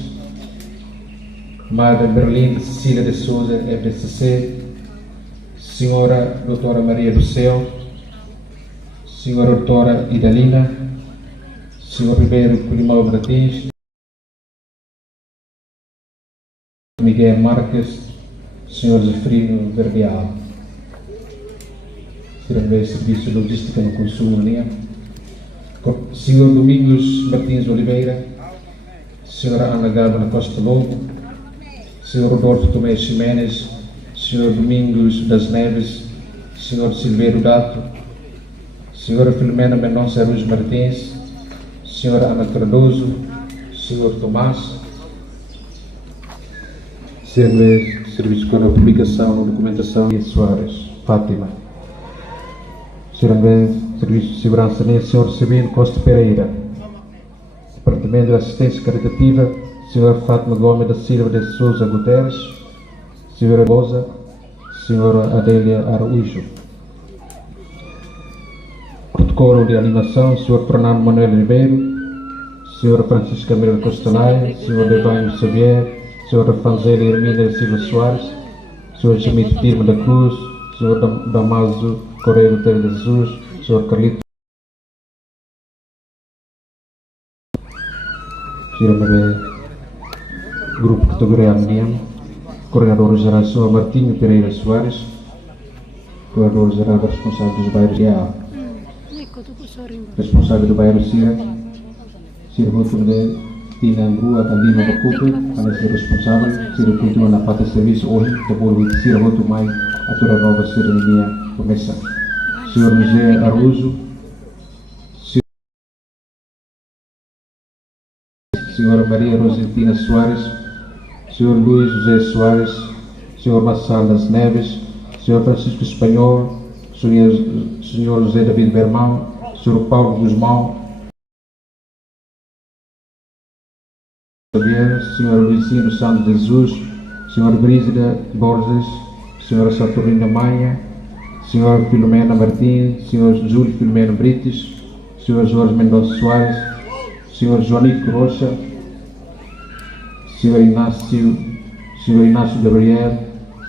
Madre Berlim Cecília de Souza, FDCC, Senhora Doutora Maria do Céu, Senhora Doutora Idalina, Senhor Ribeiro Colimão Martins, Miguel Marques, Senhor Zefrino Verdeal, Serviço de Logística no Consumo, Senhor Domingos Martins Oliveira, Senhora Ana Gálvana Costa Lobo, Senhor Rodolfo Tomé Ximenes, Senhor Domingos das Neves, Senhor Silveiro Dato, Senhora Filomena Mendonça Aruz Martins, Senhora Ana Cardoso, Senhor Tomás, Serviço para a Publicação e Documentação e Soares, Fátima, Serviço de Segurança NEA, Senhor Sabino Costa Pereira, Departamento de Assistência Caritativa, Senhora Fátima Gomes da Silva de Souza Guterres, Senhora Boza, Senhora Adélia Araújo. Protocolo de animação, Senhor Fernando Manuel Ribeiro, Senhora Francisca Mira Costelai, Senhor Devanho Xavier, Senhora Fanzélia Hermínia Silva Soares, Senhor Jamito Firmo da Cruz, Senhor Damaso Correia Guterres de Jesus, Senhor Carlito, Senhora Grupo Categoria Amniam, Coordenador Geral Senhor Martinho Pereira Soares, Coordenador Geral responsável dos bairros de A, responsável do bairro Sira, Circuito de Tina Angru, Atandima Bacupe, para ser responsável, Circuito na parte de serviço hoje, Tabolo de Circuito Mai, Atura Nova Serenia Começa, Senhor José Aruso, Senhora Maria Rosentina Soares, Senhor Luís José Soares, Senhor Massal das Neves, Senhor Francisco Espanhol, Senhor José David Bermão, Senhor Paulo Guzmão, Senhor Luizino Santos de Jesus, Senhor Brígida Borges, Senhora Saturnina Maia, Senhor Filomena Martins, Senhor Júlio Filomena Brites, Senhor Jorge Mendonça Soares, Senhor Joanico Rocha, Senhor Inácio Gabriel,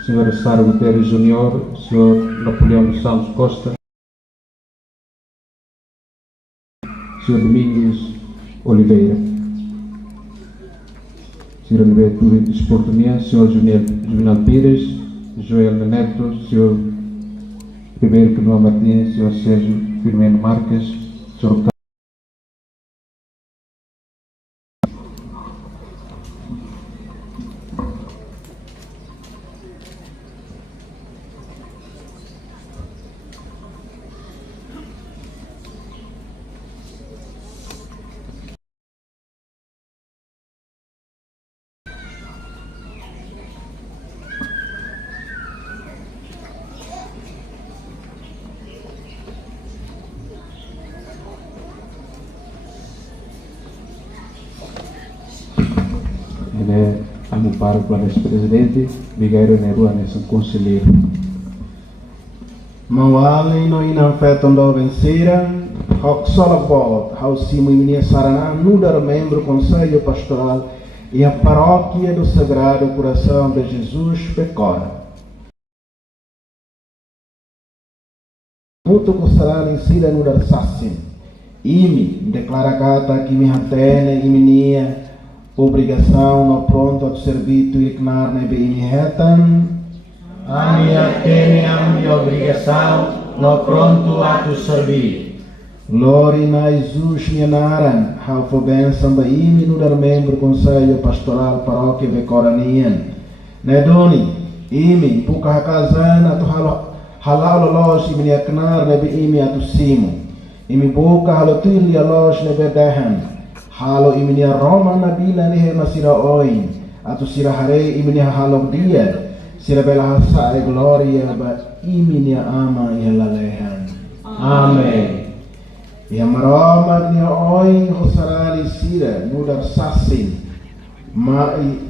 Senhora Sara Guterres Júnior, Senhor Napoleão dos Santos Costa, Senhor Domingos Oliveira, Senhor Oliveira Túlio Desporto União, Senhor Juvenal Pires, Joel Neto, Senhor Ribeiro Canoa Martins, Senhor Sérgio Firmino Marques, Senhor Amo para o vice-presidente, Miguel Neru, nesse conselheiro. Mawali no inang fetondo vencera, hok solabot, hausimo iminia sarana, nudar membro conselho pastoral e a paróquia do Sagrado Coração de Jesus Pecora. Muito gostará em sira nudar sassin. Imi declara kata que me hatene iminia obrigação no pronto a servito e knar nebe imihetan. Ami atene ami obrigação no pronto a tu servir. Lori na Jesus Nianaran, hau benção ba imi nudar membro conselho pastoral paróquia Becoranian. Nedoni, imi buka hakazan atu halal lolos imi aknar nebe imi atu simu. Imi buka halo tili lolos nebe dehan. Halo imi ni Roma nabila ni hema sira oin. Atu sira hare imi ni halo dia. Sira bela hasa e gloria ba imi ni ama ihela lehan. Amen. E a maroma ni oi hosarali sira mudar sasin. Mai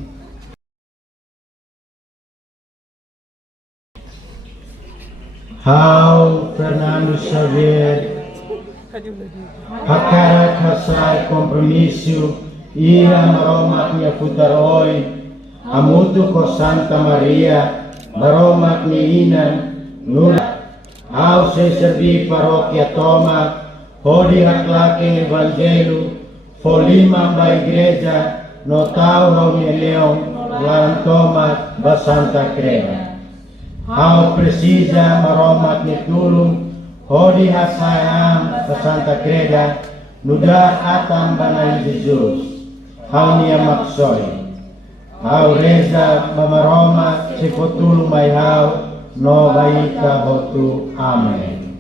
Hau Fernando Xavier, hakarat hasai kompromisso, ira maromak niya futaroi, amuto ko Santa Maria, maromak ni Inan, nula, hau se servi parokia Toma, hodi haklaking Evangelho, folima ba igreja, no tau hau ni Leon, lan Toma ba Santa Crema. Hau precisa maromat ni tulung, hodi hasayam sa Santa Creda, nuda atam banay Jesus. Hau niya maksoy. Hau reza mamaroma si potulung may hau, no baika hotu. Amen.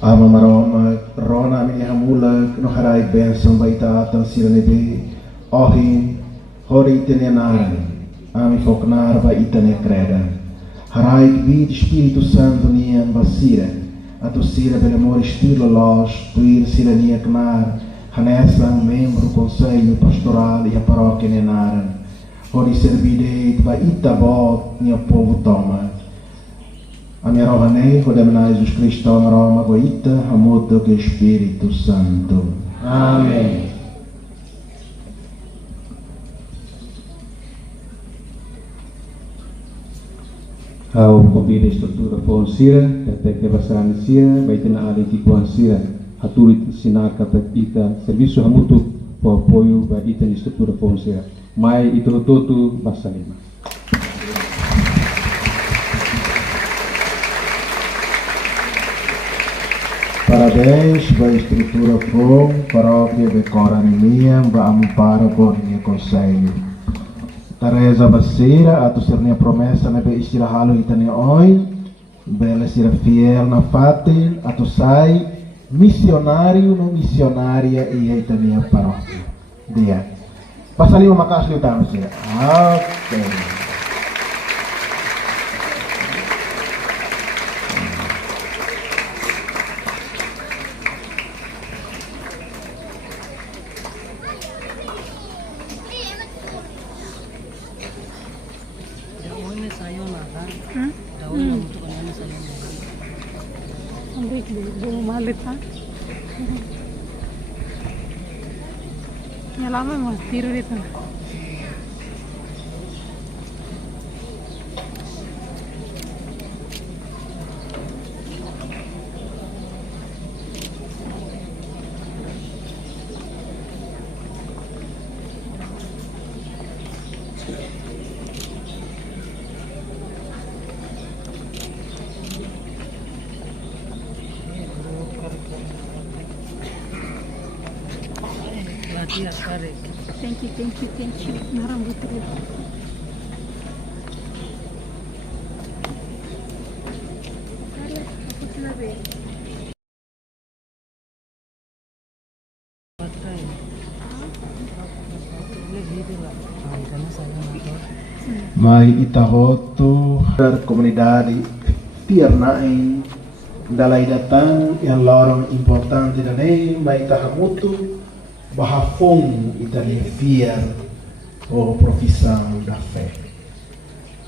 Ama maroma rona mi hamula no harai benção baita tan siranebe ohin hori tenenaran ami foknar ba itane creda harai vid Espírito Santo nian basira atu sira bel amor estilo los tuir sirania knar hanesa membro conselho pastoral e a paróquia nenaran hori servide ba itabot nia povo toma a minha rohanei, rodemenai Jesus Cristo, a Roma goita, a moto que Espírito Santo. Amém. Hau kopi de estrutura pohon sira, até que basarani sira, baitena ali tipuan sira, haturi sinaka ita serviço hamutu po apoio ba ita ni estrutura pohon sira. Mai itu tutu basalima. Parabéns para a estrutura FOM, paróquia de Coranemia, para amparo por minha conselho. Teresa Baceira, a tu ser minha promessa na be istirahalo itane oi, bela ser fiel na fate, a tu sai missionário no missionária e itane a paróquia. Dia. Pasali uma caixa de você. Ok. Lama mau tiru itu. Thank you. Narang betul. Mai itahoto dar comunidade Tiarnain dalai datang yang lorong importante da nei mai tahamutu bahafong itali fiar o profissão da fé.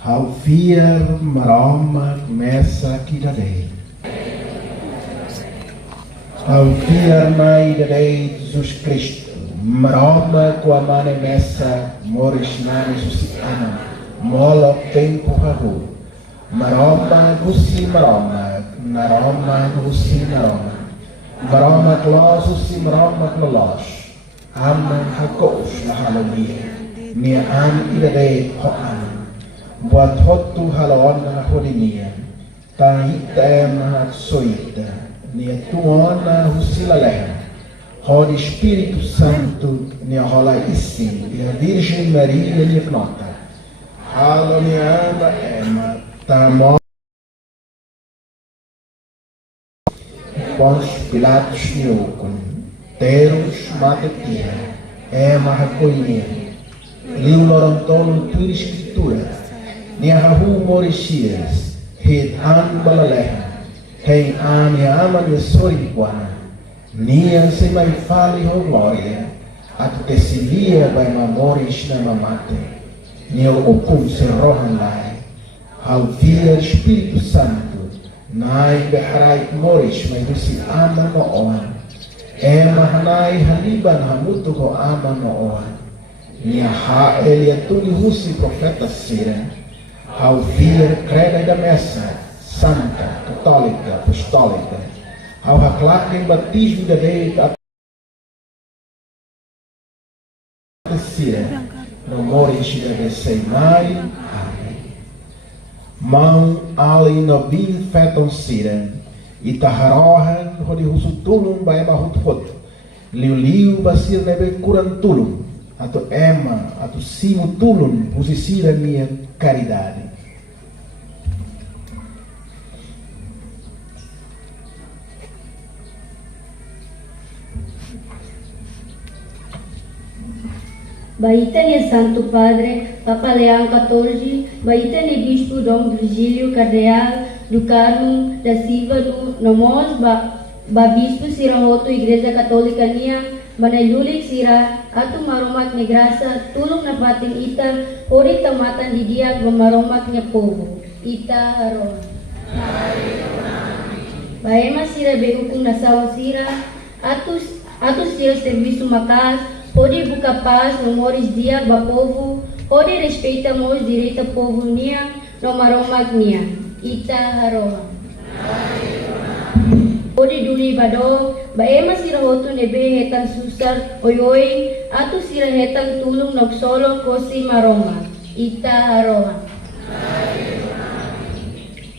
Hau fiar maroma começa aqui da dei. Hau fiar mai da dei Jesus Cristo. Maroma com a mane messa moris nani susitana. Molo tempo haru. Maroma gusi maroma. Naroma gusi naroma. Maroma klosu si maroma klolos. Aman hakos na halonia. Nia an idade hoan. Buat hotu halon na hodinia. Tahita na soita. Nia tuona husilalem. Hod Espírito Santo nia rola isim. E a Virgem Maria nia knota. Halonia anda ema. Tamo. Pons Pilatos niokon. Teros matetia. Ema hakoinia. Liu lorontono tua escritura. Nia hahu Mauritius, hit an balaleha, hei an ya ama nia sori buana, nia se mai fali ho gloria, at tesilia by ma Mauris na mamate, nia ukum se rohan lai, hau via Espírito Santo, nai beharai Mauris mai dusi ama no oan, ema hanai haliban hamutu ko ama no oan, nia ha eliatuni husi profeta Sira, ao vir creda da messa santa, católica, apostólica, ao reclamar em batismo da lei acontecer no Mauris de Seimai, mão ali no bin feton Sira, e taharohan hodi husutulum by mahut liu basir nebe curantulum, atau ema, atau simu tulun, usisira minha caridade. Baita-lhe Santo Padre, Papa Leão XIV, baita-lhe Bispo Dom Virgílio Cardeal do Carmo da Silva do Namos, Bispo Sirahoto Igreja Católica Nia, Manalulik Sira, Atu Maromak ni Graça, Tulong na Pating Ita, Hori Tamatan di Diag, Maromak ni Povo, Ita Haron. Baema Sira Begukung Nasawa Sira, Atus Sira Serviço Makas, Hori buka paz no Mauris dia ba povo, hori respeita mos direita povo nia, no maromak nia, ita haroha. Hori duli bado, ba ema sira hotu nebe hetan susar oyoi, atu sira hetan tulung nok solo kosi maromak, ita haroha.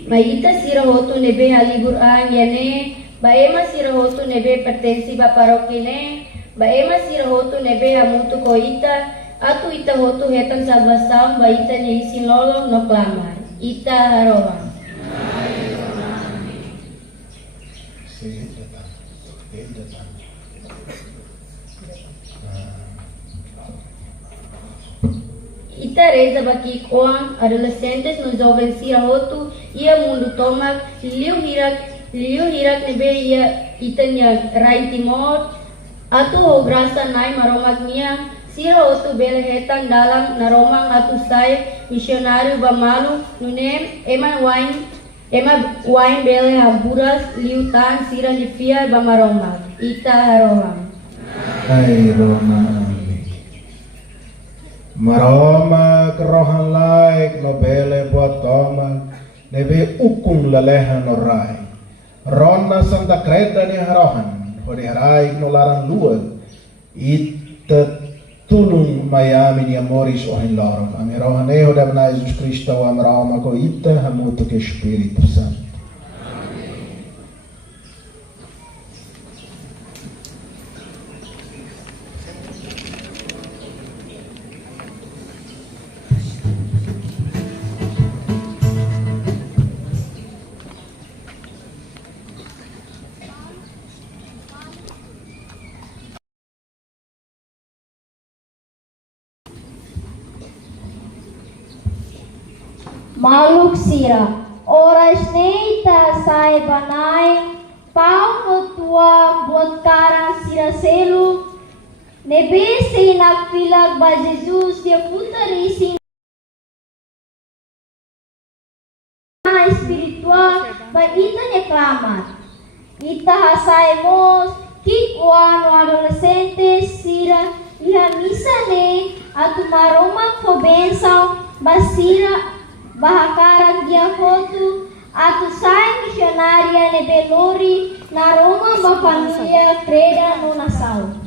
Ma ita sira hotu nebe halibur ang yane, ba ema sira hotu nebe pertensi ba parokine, ba ema sira hotu nebe hamutu ko ita, atu ita hotu hetan salvação ba ita ni sinolo no clamar. Ita haroha. Ita reza baki koang adolescentes no jovens sira hotu ia mundu tomak liu hirak nebe ia ita nya rai timor. Atu ho grasa nai maromak nia, sira otu bele hetan dalam naromang atu sai misionário bamalu nunem ema wine bele haburas liutan sira lifia bamaromak. Ita haroha. Hai Roma. Maromak rohan laik no bele buat tomak, nebe ukum laleha no rai. Rona Santa Creda ni harohan. Hori harai no larang lua ita tulung Miami ni Mauris ohin lorong amirohan eho dabna Jesus Cristo amrama ko ita hamuto ke Espírito Santo. Maluk sira, oras neita sai banai, pau no tua buat karang sira selu, nebe se nakpilag ba Jesus dia putari sin espiritual ba ita reclamat. Ita hasaimos kikwa no adolescentes sira iha misa ne atu maromak fo benção basira bahakarang dia foto atu sai missionária ne belori na Roma ba família creda no Nassau.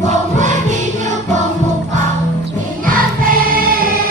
Como é filho, como pau, minha fé.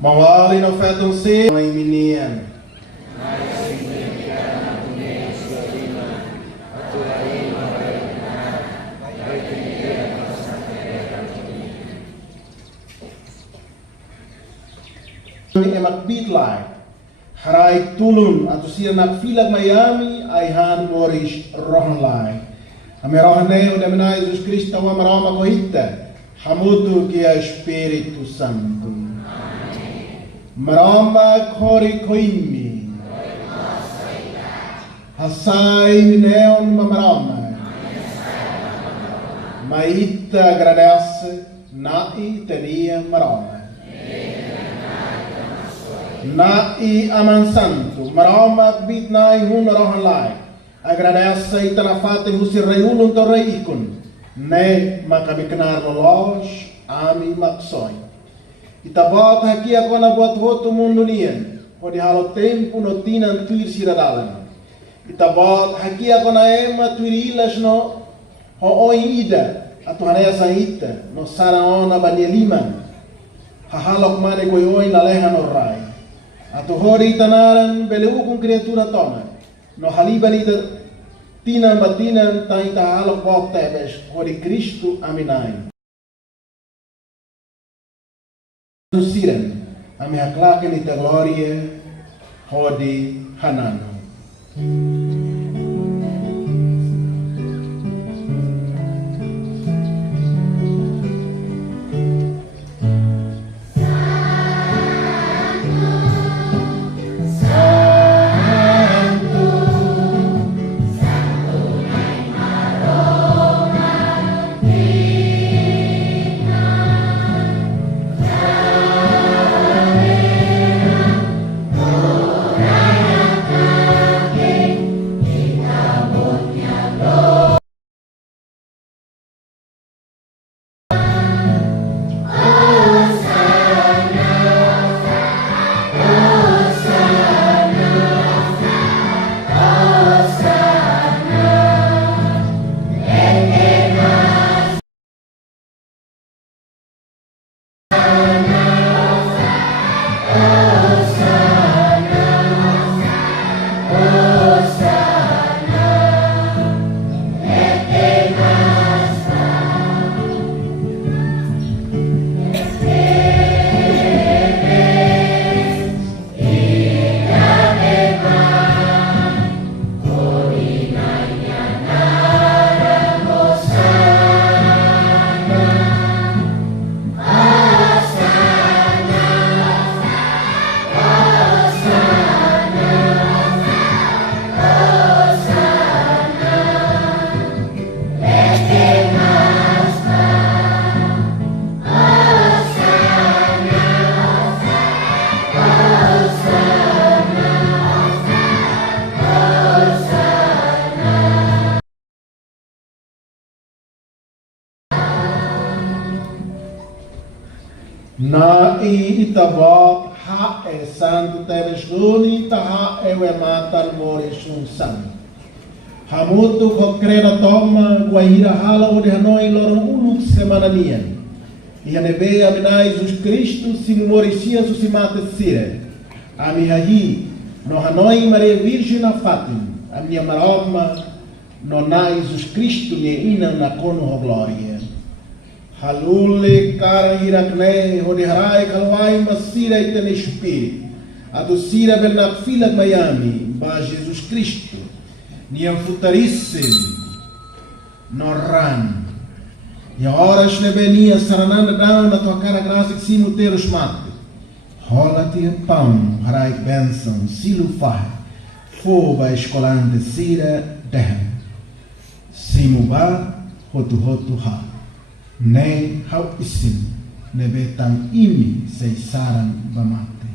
Mawali no fetong si may minian. Ni magbitlaay. Haray tulun atau siya nagfilag Miami ay han moris rohanlay. Ame rohanay o demenay Jesus Cristo wa marama ko hitta. Hamutu kia Espiritu Santo. Marama kori koimi. Hasay neon mamarama. Maita agradece nai tenia marama. Nai aman santo, marama bit nai hun rohan lai. Agradece itanafate husir rehulun to reikun. Ne makabiknar lolos ami maksoy. Itabot haki ako na buat hotu mundo niyan. Kodi halo tempo no tinan tuir siradalan. Itabot haki ako na ema tuirilas no ho oi ida. Atu hanaya sa ita no saraona banieliman. Hahalok mane koi oi na lehan no rai. Atu hori tanaran beleu kung kriatura tona. No haliban ita tinan batinan tan ita halok bok tebes hori Kristo aminai. Siren, ame haklaken ita gloria hodi hanano. Na itabot ha e santo teves luni taha e we matan morishun san. Hamutu ko creda toma guaira hala o de hanoi lorong uluk semana nian. Ihanebe aminai Jesus Cristo si morisia su si mate sire. Ami hahi no hanoi Maria Virgem a Fatim. A minha maroma no na Jesus Cristo ne ina na kono gloria. Halule cara irakne hodi harai kalwai masira itene espírito. A docira bel na fila Miami ba Jesus Cristo. Niam futarissem no ran. E horas ne benia sarananda down na tua cara graça que simu teros mate. Rola-te a pão, harai benção, silufar. Foba escolante sira dehem. Simu ba hotu hotu ha. Nem hau isim nebetang imi seisaran bamate.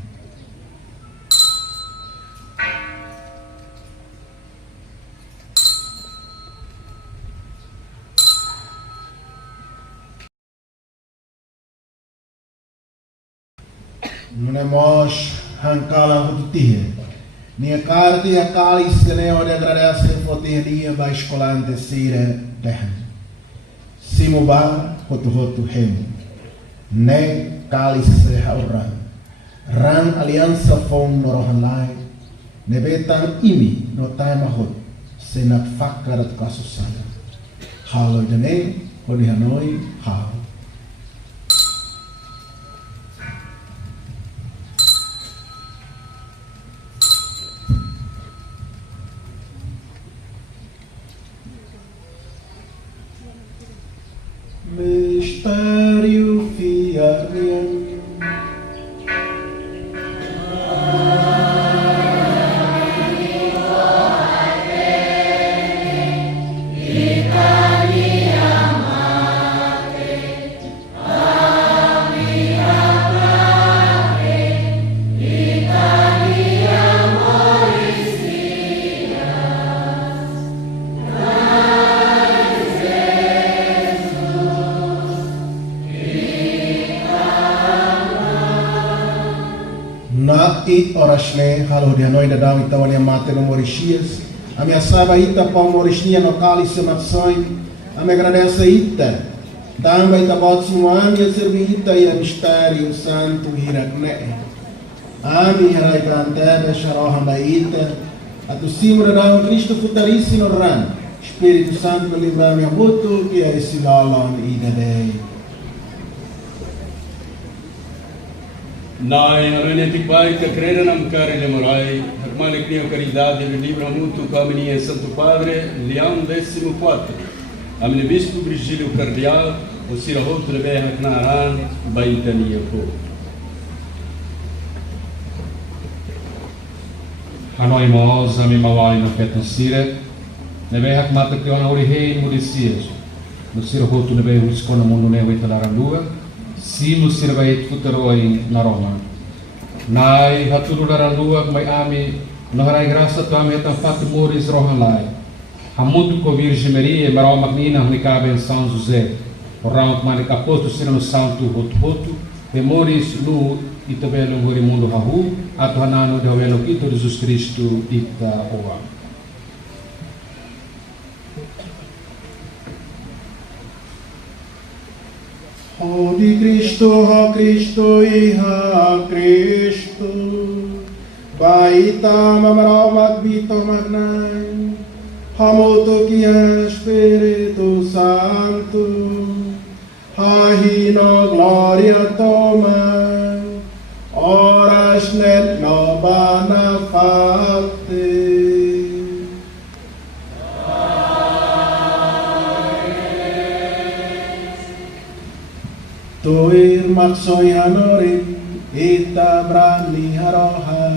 Nunemos hankala hututie. Nia karti a kalis ne ode agradece fotie nia ba escolante sira dehem. Simuba hotu hotu hemu. Ne kalis hauran. Rang aliança fong norohan lai. Nebetang imi no tai mahot. Senat fakarat kasusaya. Halo dene, hodi Hanoi, hao. Mistério fiarian. Na it orasne halo dia noi da Davi tawan yang mate no Mauritius. A minha saba ita pa Mauritius no cali se matsoin. A me agradece ita. Também ita bot suami a servir ita e a mistério santo hirakne. Ami harai cantebe sharoha ba ita. A tu simra da Cristo futarisi no ran. Espírito Santo livra minha voto que é esse lalon ida dei. Nai arene tipai que crera nam cari le morai, hermane crio caridade le libra mutu camini e Santo Padre, Leão 14. Amne bispo Virgílio Cardeal, o sira hotu le beha knaran, baitania po. Hanoi maos ami mawai no petan sire, ne beha kmata que ona ori hei murisias. No sira hotu le beha uskona mundo ne wetalaran lua. Simo sirvait futeroi na Roma. Nai hatulura lua mai ami no harai graça tu ami tan fat moris rohan lai. Hamutu ko Virgem Maria maro magnina hunikabe em São José. O ramo mani capoto sira no santo hotu de moris lu itabelo ngori mundo hahu atu hanano de havelo kito Jesus Cristo ita oa. Oh di Cristo, ha Cristo e ha Cristo. Baita mamaro magbito magnai. Hamoto ki Espírito Santo. Hahino gloria toma. Oras net nobana fate. Tuir maksoi hanorin ita brani haroha.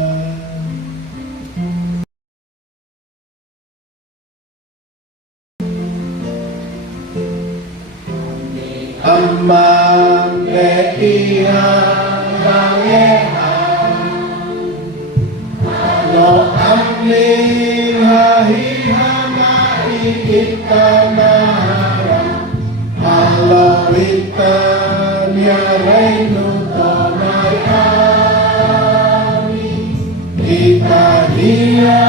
Amma beia bangeha no amni hahihana ikita mahara Allah ita reino tomai kami Italia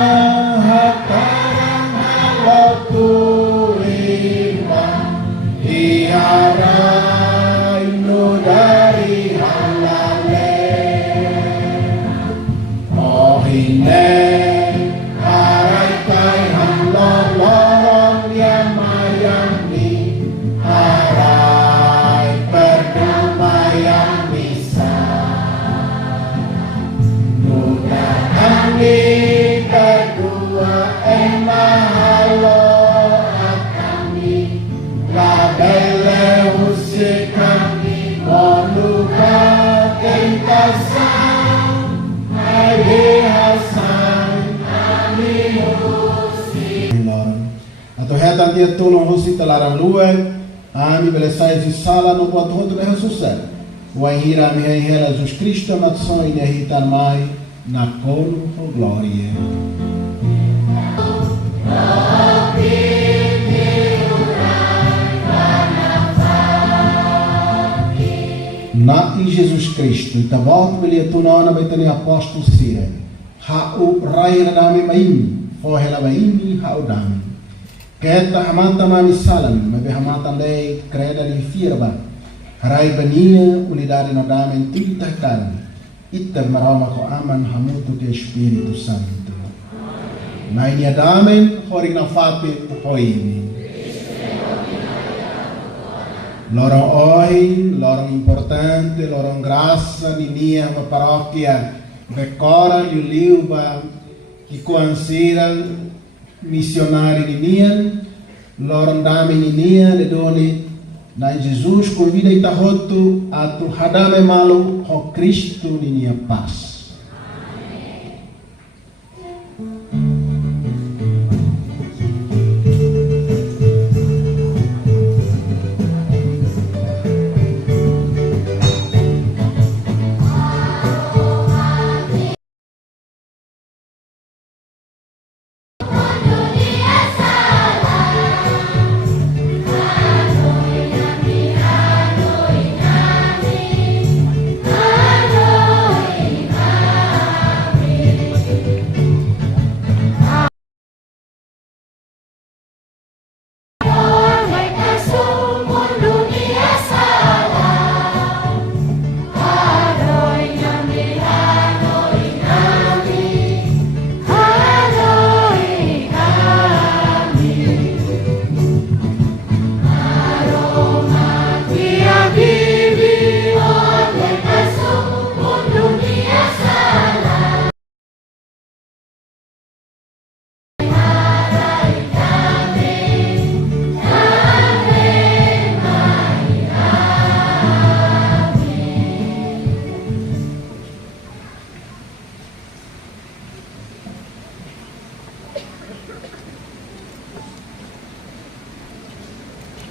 hataran halotu ima Iarainu dari halale Ohine harai kai hamlolorong yamayani harai perdamaian bisa Nuda kami kedua mahalo kami labele usik kami menuka kentasan Adi Hasan kami usik Atau hetan dia tolong usik telarang luar Ami belesai de sala no boto rodo de ressuscita. O ahira mi hera Jesus Cristo na nação e hitan mai na colo o glória. Na e Jesus Cristo, e tabat belia tunana betani apóstolo sira. Ha o raira dami maimi, forrela maimi ha o dami. Keta hamanta mami salam, mabe hamanta lei creda li firba. Harai bania unidade no damen 30 carne. ita marama ko aman hamutu ke Espírito Santo. Na inia damen hori na fape upoini. Lorong oi, lorong importante, lorong graça ninia ba paróquia becora liu ba kikuansira missionário ninia lorong dame ninia de doni na Jesus convida itahotu atu hadame malu ho Cristo ninia paz.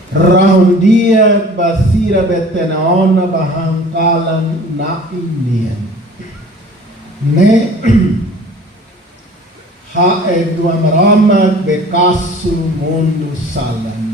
Rahundia basira betenaona bahangkalan na inia. Ne ha edua marama bekasu mundo salam.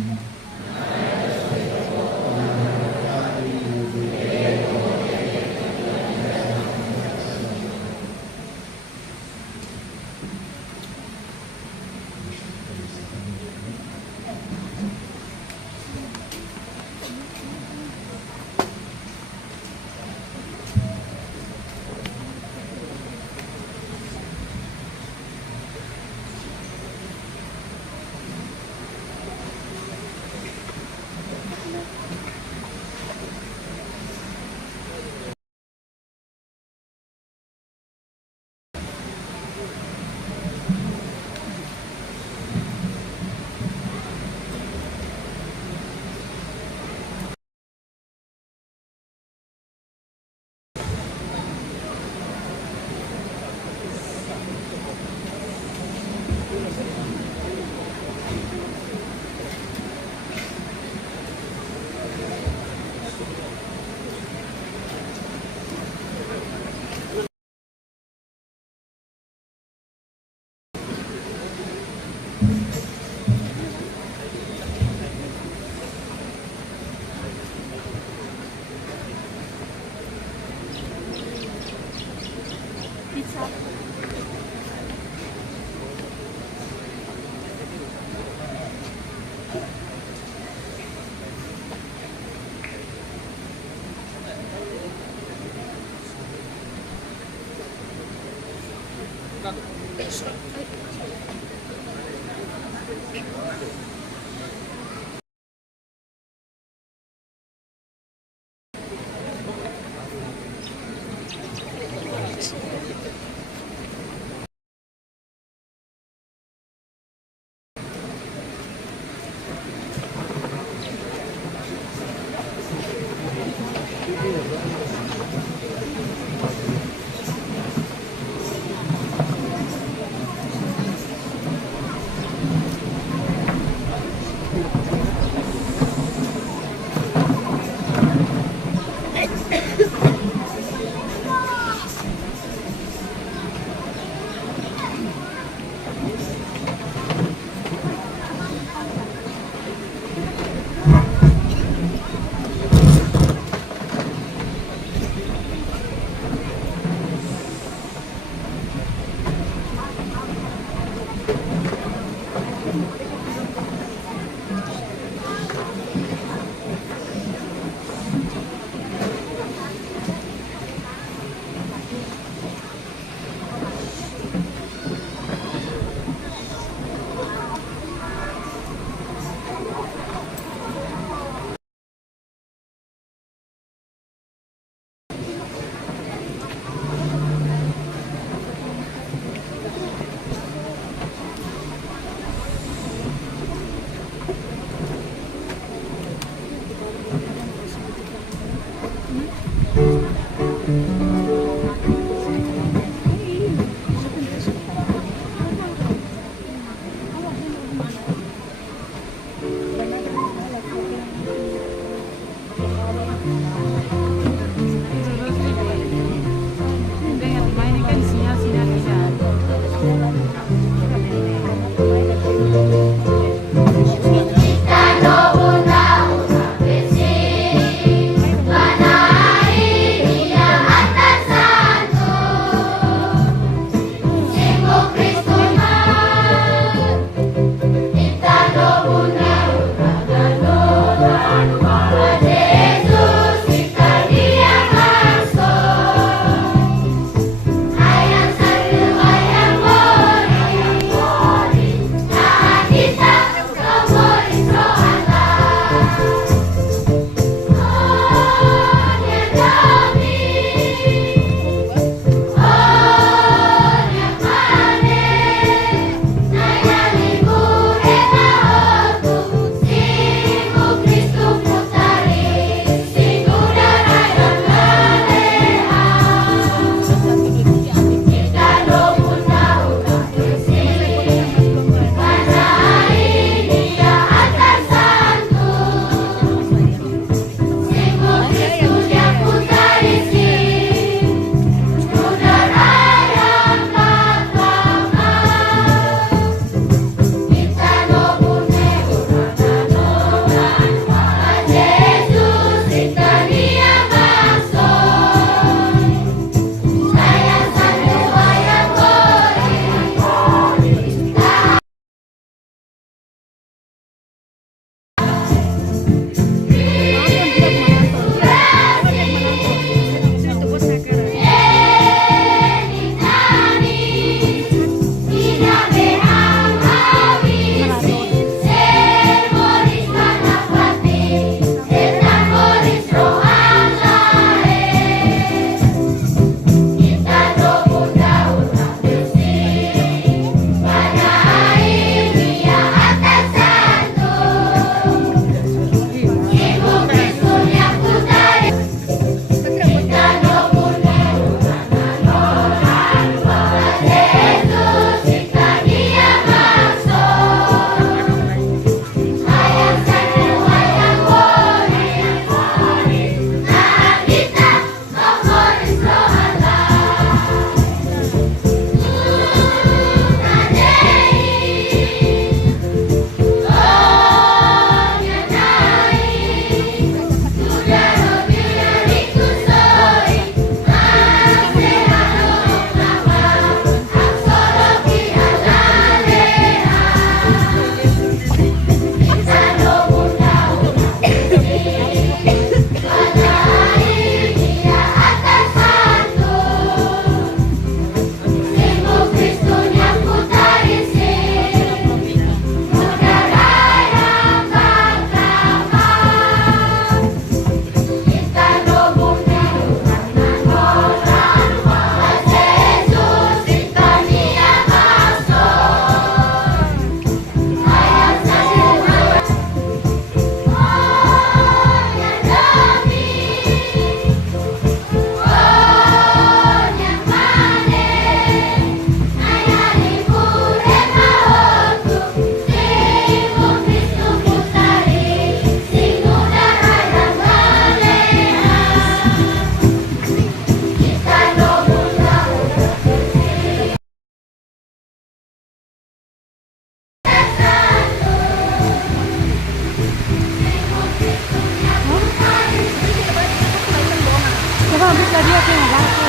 bisa dia punya barco.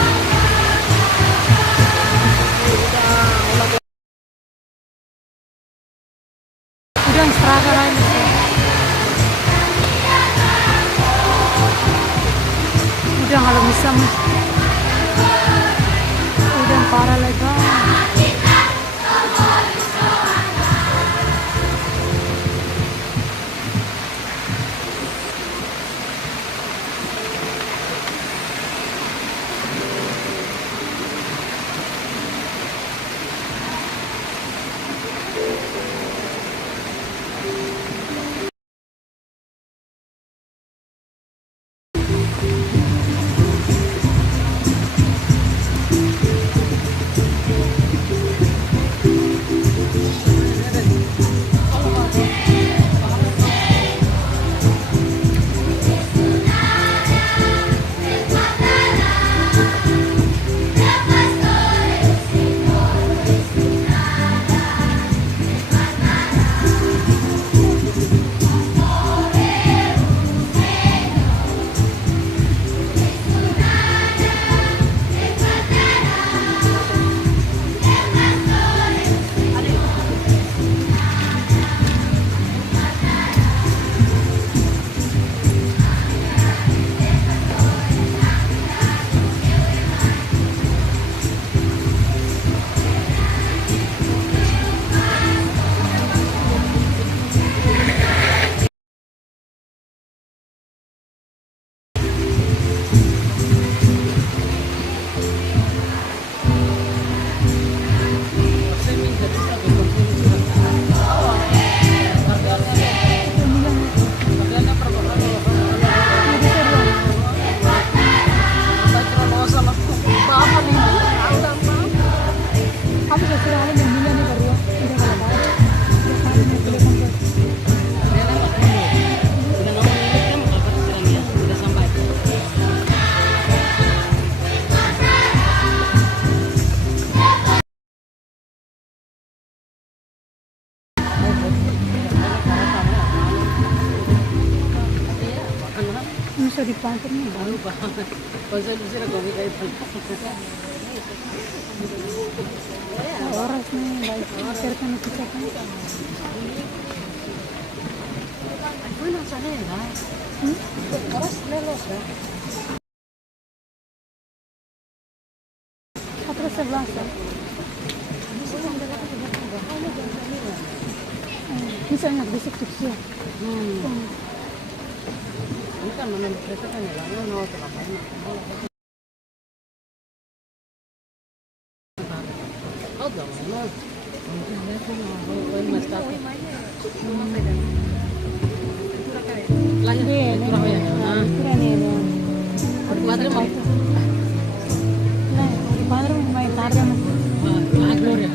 Udah seragam lagi. Udah kalau bisa mas. Udah parah lagi. Bisa dipantul nih. Lalu banget. Kalau bisa kopi kayak orang nih, baik. Cerita nih kita kan. Mana sana ya? Orang lelos ya. 11 ya. Bisa nggak besok sih? Ini kan mana mereka kan ya lama mau terlalu. Oh, dah mana? Mas tapi. Lanjut ya, keren ya. Kuadra mau. Nah, kuadra main targa mas. Gloria.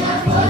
Bye.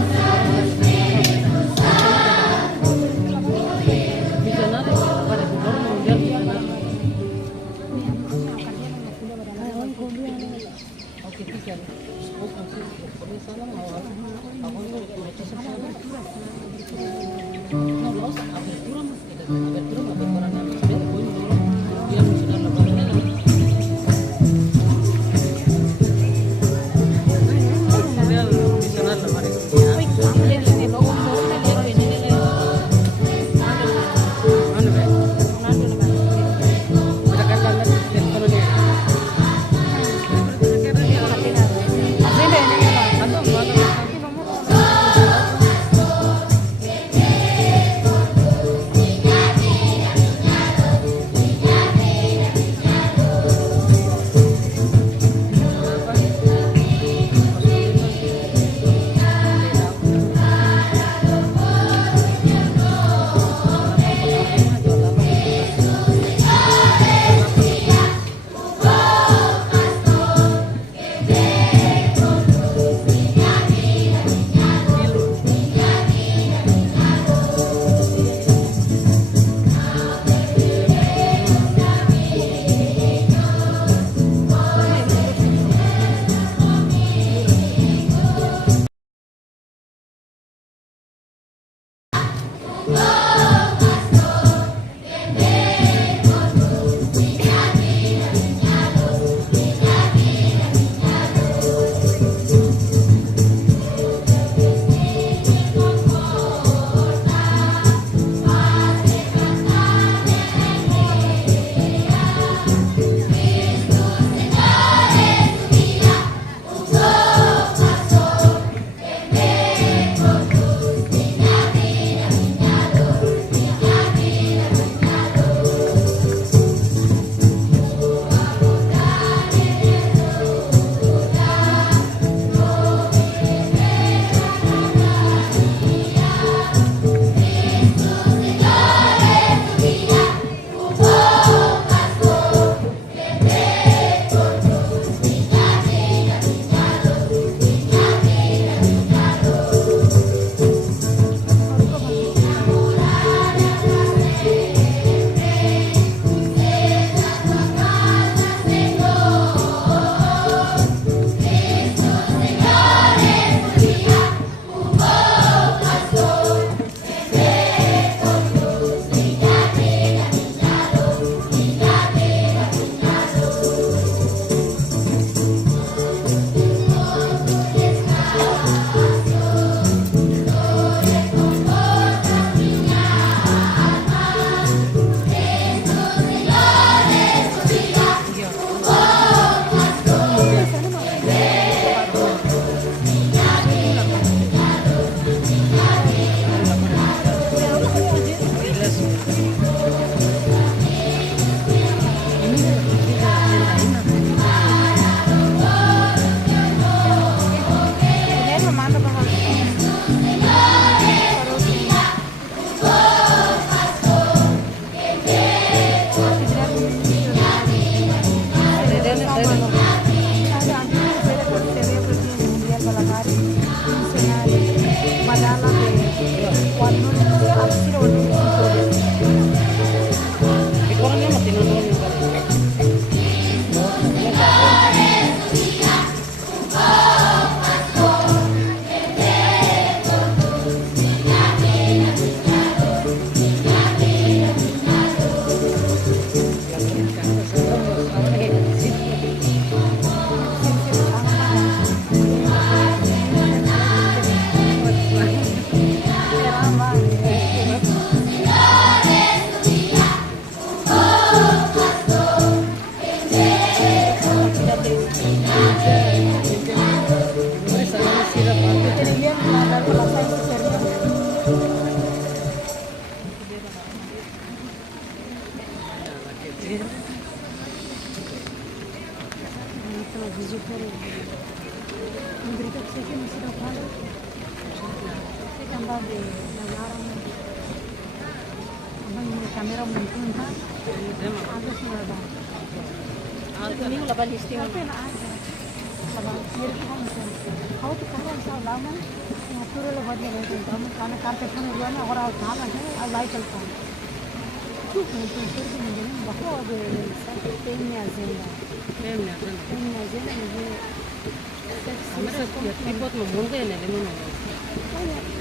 Ribut mau mungkin ya limon.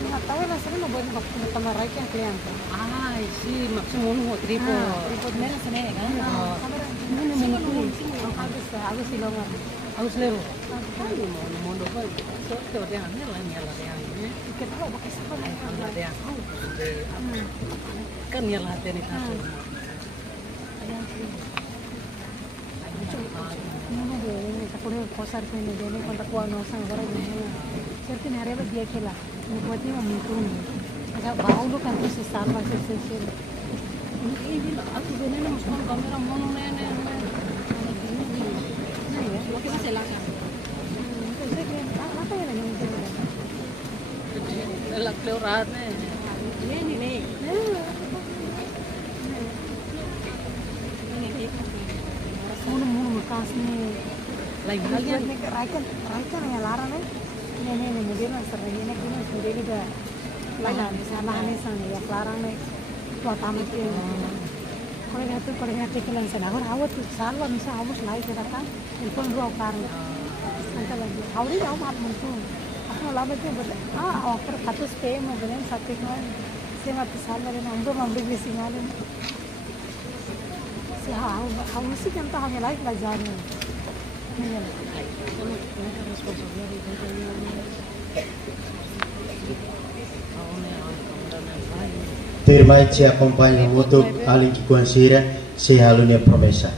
Nggak tahu lah sering mau buat tambah raik yang kelihatan. Sih maksud mau tripod. Tripod mana sana ya kan? Ini mau agus silongan. Agus leru. Mau doa. So dia hanya lah nyala dia. Kita tahu pakai siapa nih? Nyala dia. Kan nyala dia nih. Ini posar ko ini dia kontak ko ano sang bara ini. Certi nare ba dia kela. Ini buat ni mamitun. Agak bau lu kan si sarva se. Ini aku bene na mas kamera mono ne. Lo que se la kan. Apa ya ini? La clorat ne. Ini. Munu kas nih. Lagi nih raikan ya larang nih. Ini mobil sering ini mobil juga. Lain sana ya larang nih. Buat tamat itu. Kalau nggak kelan sana, awat tuh salah misal awat lain kita kan. Telepon dua kali. Nanti lagi. Awalnya jauh mat muncul. Aku lama tuh offer satu stay mobilnya satu kan. Saya mati salah dan ambil besi ngalin. Aku sih kan tak hanya lagi belajarnya. Firma ci accompagna molto all'inchiquansira se all'unia promessa.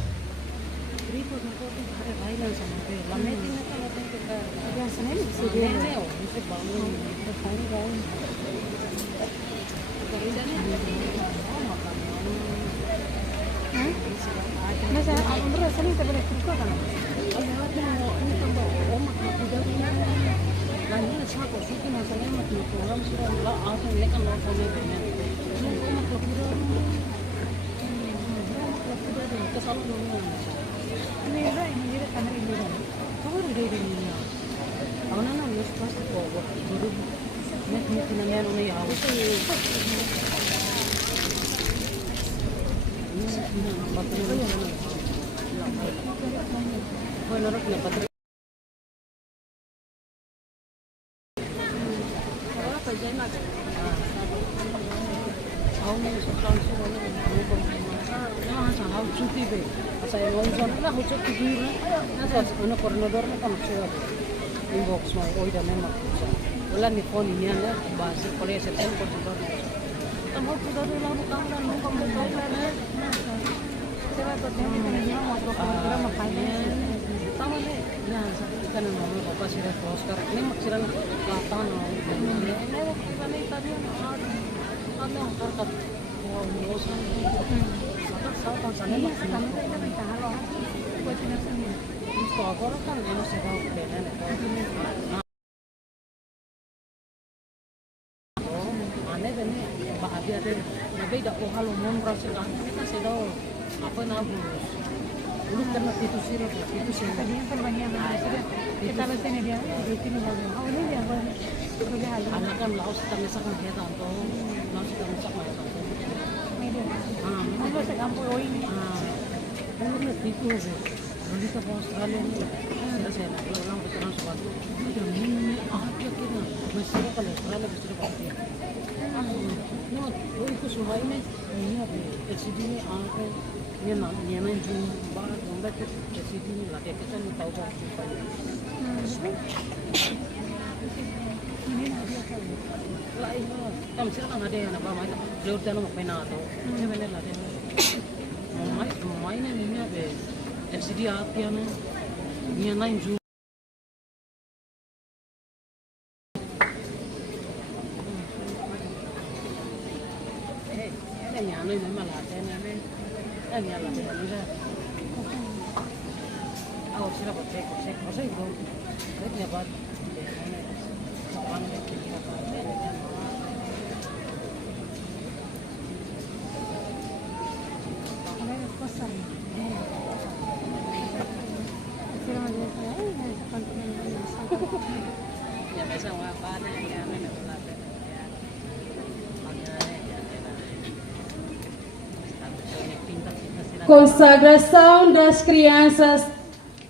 Consagração das crianças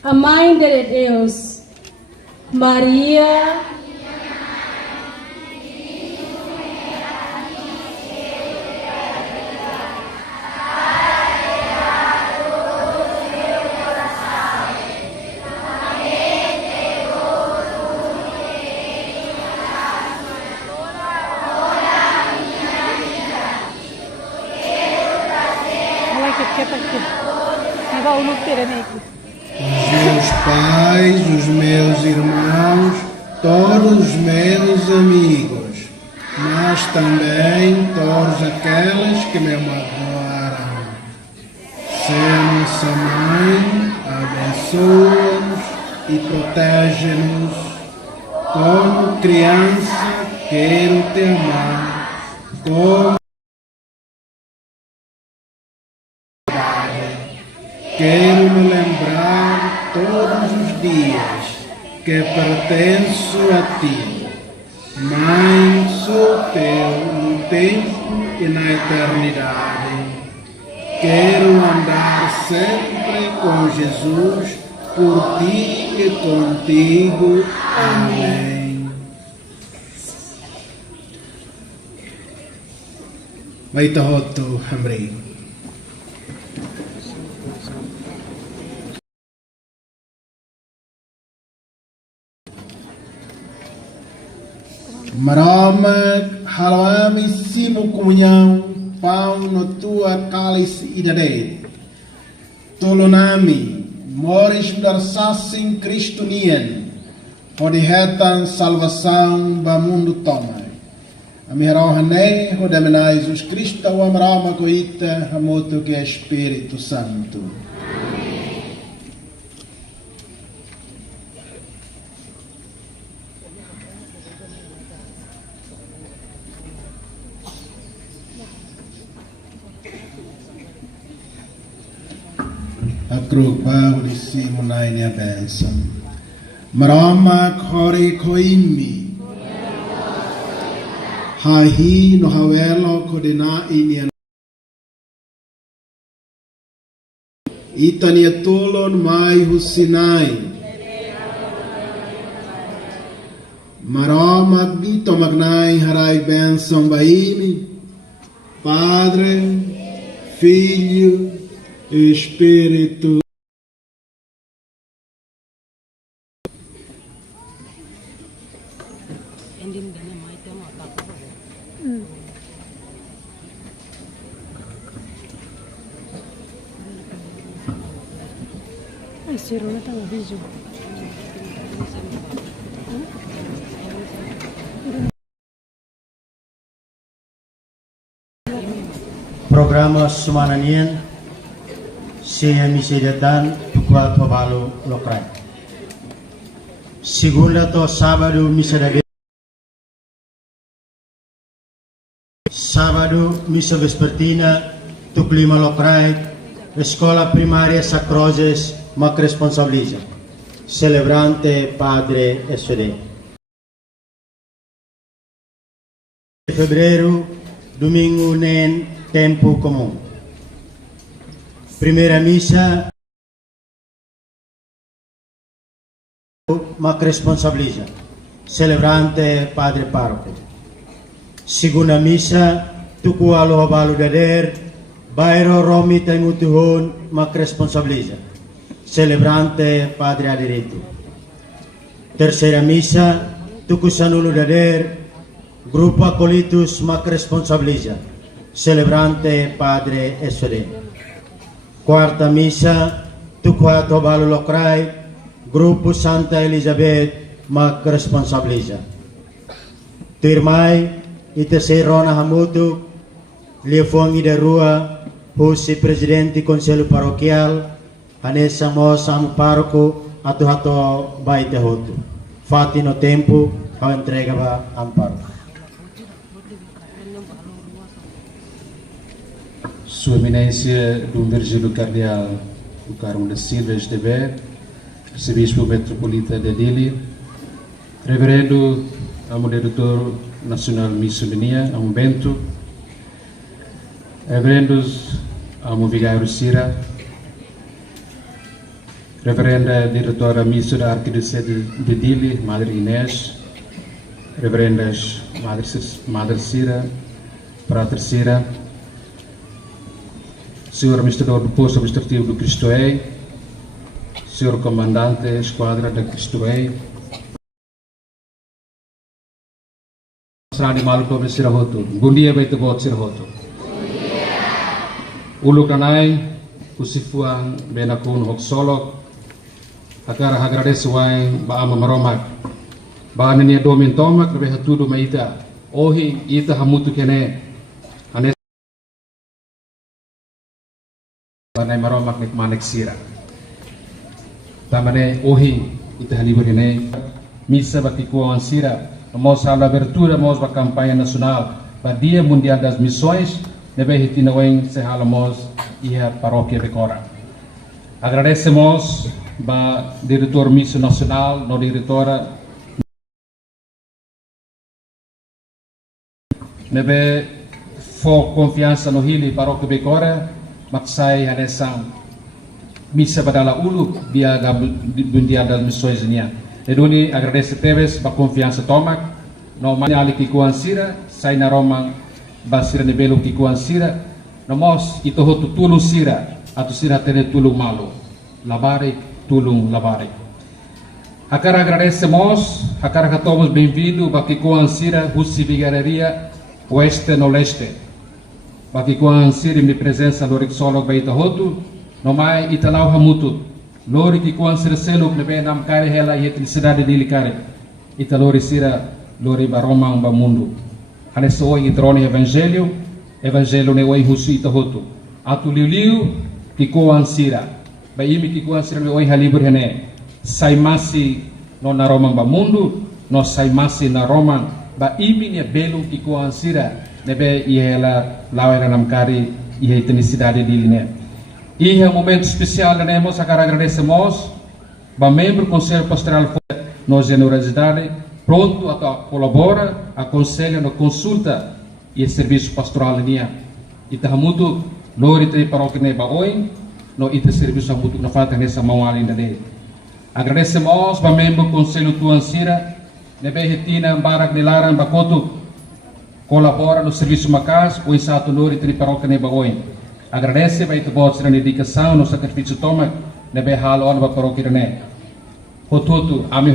à Mãe de Deus. Maria, os meus pais, os meus irmãos, todos os meus amigos, mas também todos aqueles que me magoaram. Seja nossa mãe, abençoa-nos e protege-nos. Como criança, quero te amar. Como quero me lembrar todos os dias que pertenço a ti. Mãe, sou teu no tempo e na eternidade. Quero andar sempre com Jesus, por ti e contigo. Amém. Maitahoto Hamri. Maroma halawami simu comunhão, pão no tua cálice e dade. Tolonami, mores darsassem Cristo nien, onde retan salvação ba mundo toma. Amiharohane, rodamenai Jesus Cristo, o amarama coita, amoto que é Espírito Santo. Akrupa udisimu naini a bênção. Marama kore koimi. Hahi no hawelo kodena ini. Itania tolon mai husinai. Marama bito magnai harai bênção baimi. Padre, Filho, Espírito. Programa Sumananian Saya misidatan Tukuat Pabalo Lokrai. Segunda to sábado missa da sábado missa vespertina Tuklima Lokrai, Escola Primária Sacroses Mac responsabiliza. Celebrante Padre SD. Fevereiro, domingo nem tempo comum. Primeira missa, Mac responsabiliza. Celebrante Padre Parroco. Segunda missa, Tuku alo balu dader, Bairo Romi Taimutuhon, Mac responsabiliza. Celebrante Padre Adirito. Terceira missa, Tuku Sanulu dader, Grupo Acolitus Mac responsabiliza. Celebrante Padre SD. Quarta missa, Tukuato Balu Lokrai, Grupo Santa Elizabeth Mac responsabiliza. Tirmai, Itaserona Hamutu, Liefongi da Rua, Husi Presidente Conselho Paroquial, Anessa Mosam Parco, Atuhato Baite Hotu. Fati no tempo, ao entrega ba amparo. Sua Eminência do Virgílio Cardeal do Carmo da Silva SDB, Arcebispo Metropolita de Dili, Reverendo Amo Diretor Nacional Missa Benia, Amo Bento, Reverendos Amo Vigário Sira, Reverenda Diretora Missio da Arquidiocese de Dili, Madre Inês, Reverendas Madre Cira, Prater Cira, Senhor Administrador do Posto Administrativo do Cristoei, Senhor Comandante Esquadra da Cristoei, Serani Malu Tome Sirahoto, bom dia, Beito Bot Sirahoto. Ulu Kanai, Kusifuan, Benakun Hoksolok, Akara agradeço ai Baama Maromak, Baana Nia Domin Tomak, Rebe Hatudo Maita, Ohi, Ita Hamutu Kene, Anes Banai Maromak Nek Manek Sira. Tamane Ohi, Ita Halibur Kene, Missa Batikuan Sira, Mos a abertura, mos a campanha nacional, para Dia Mundial das Missões, Nebe Hitinaweng Sehalamos e a Paróquia Becora. Agradecemos ao diretor Missão Nacional, no diretora Nebe for confiança no Hili Paróquia Becora, maksai hadesan missa badala ulu dia Mundial das Missões nia. Eduni agradece teves ba confiança tomak no manali ki kuansira sai na romang basira ni belo ki kuansira no mos ito hotu tulung sira atu sira tene tulung malu labare tulung labare. Akara agradecemos, akara katomos bem-vindo ba ki kuansira husi vigareria oeste no leste. Ba ki kuansira mi presença do rexolog ba ito hotu no mai italau hamutu Lori ki kuan sira seluk nebe nam kare hela yetin cidade dili kare. Ita lori sira lori baromang ba mundo. Hane so oi drone evangelho ne oi husu ita hotu. Atu liu ki kuan sira. Ba imi ki kuan sira me oi halibur hene. Sai masi no na romang ba mundo, no sai masi na romang ba imi ne belo ki kuan sira nebe ihela lawera nam kare yetin cidade dili ne. E é um momento especial, nós agradecemos ao membro do Conselho Pastoral na generosidade, pronto a colaborar, aconselha, consulta e serviço pastoral nia. E está muito lori te paróquia neba oi, no ite serviço muito na falta nessa mão ali dele. Agradecemos ao membro do Conselho Tuansira, nebe retina barak nilaran bakoto colabora no serviço macas, o insato lori te paróquia neba oi. Agradece para itu buat serang dedikação no sacrifício toma nebe halo on ba paróquia ne. Hototo ami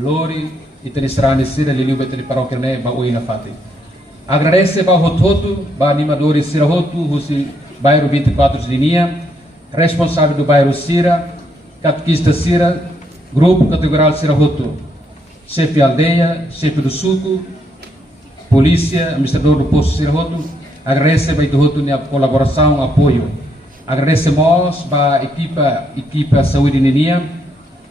lori iteni serani sira liliu beteri paróquia ne ba oi na fati. Agradece para hototo ba animadores sira hotu husi bairro 24 de linha, responsável do bairro Sira, catequista Sira, grupo categorial Sira hotu, chefe aldeia, chefe do suco, polícia, administrador do posto Sirahoto, agradece para a colaboração, apoio. Agradecemos para a equipa saúde ninia,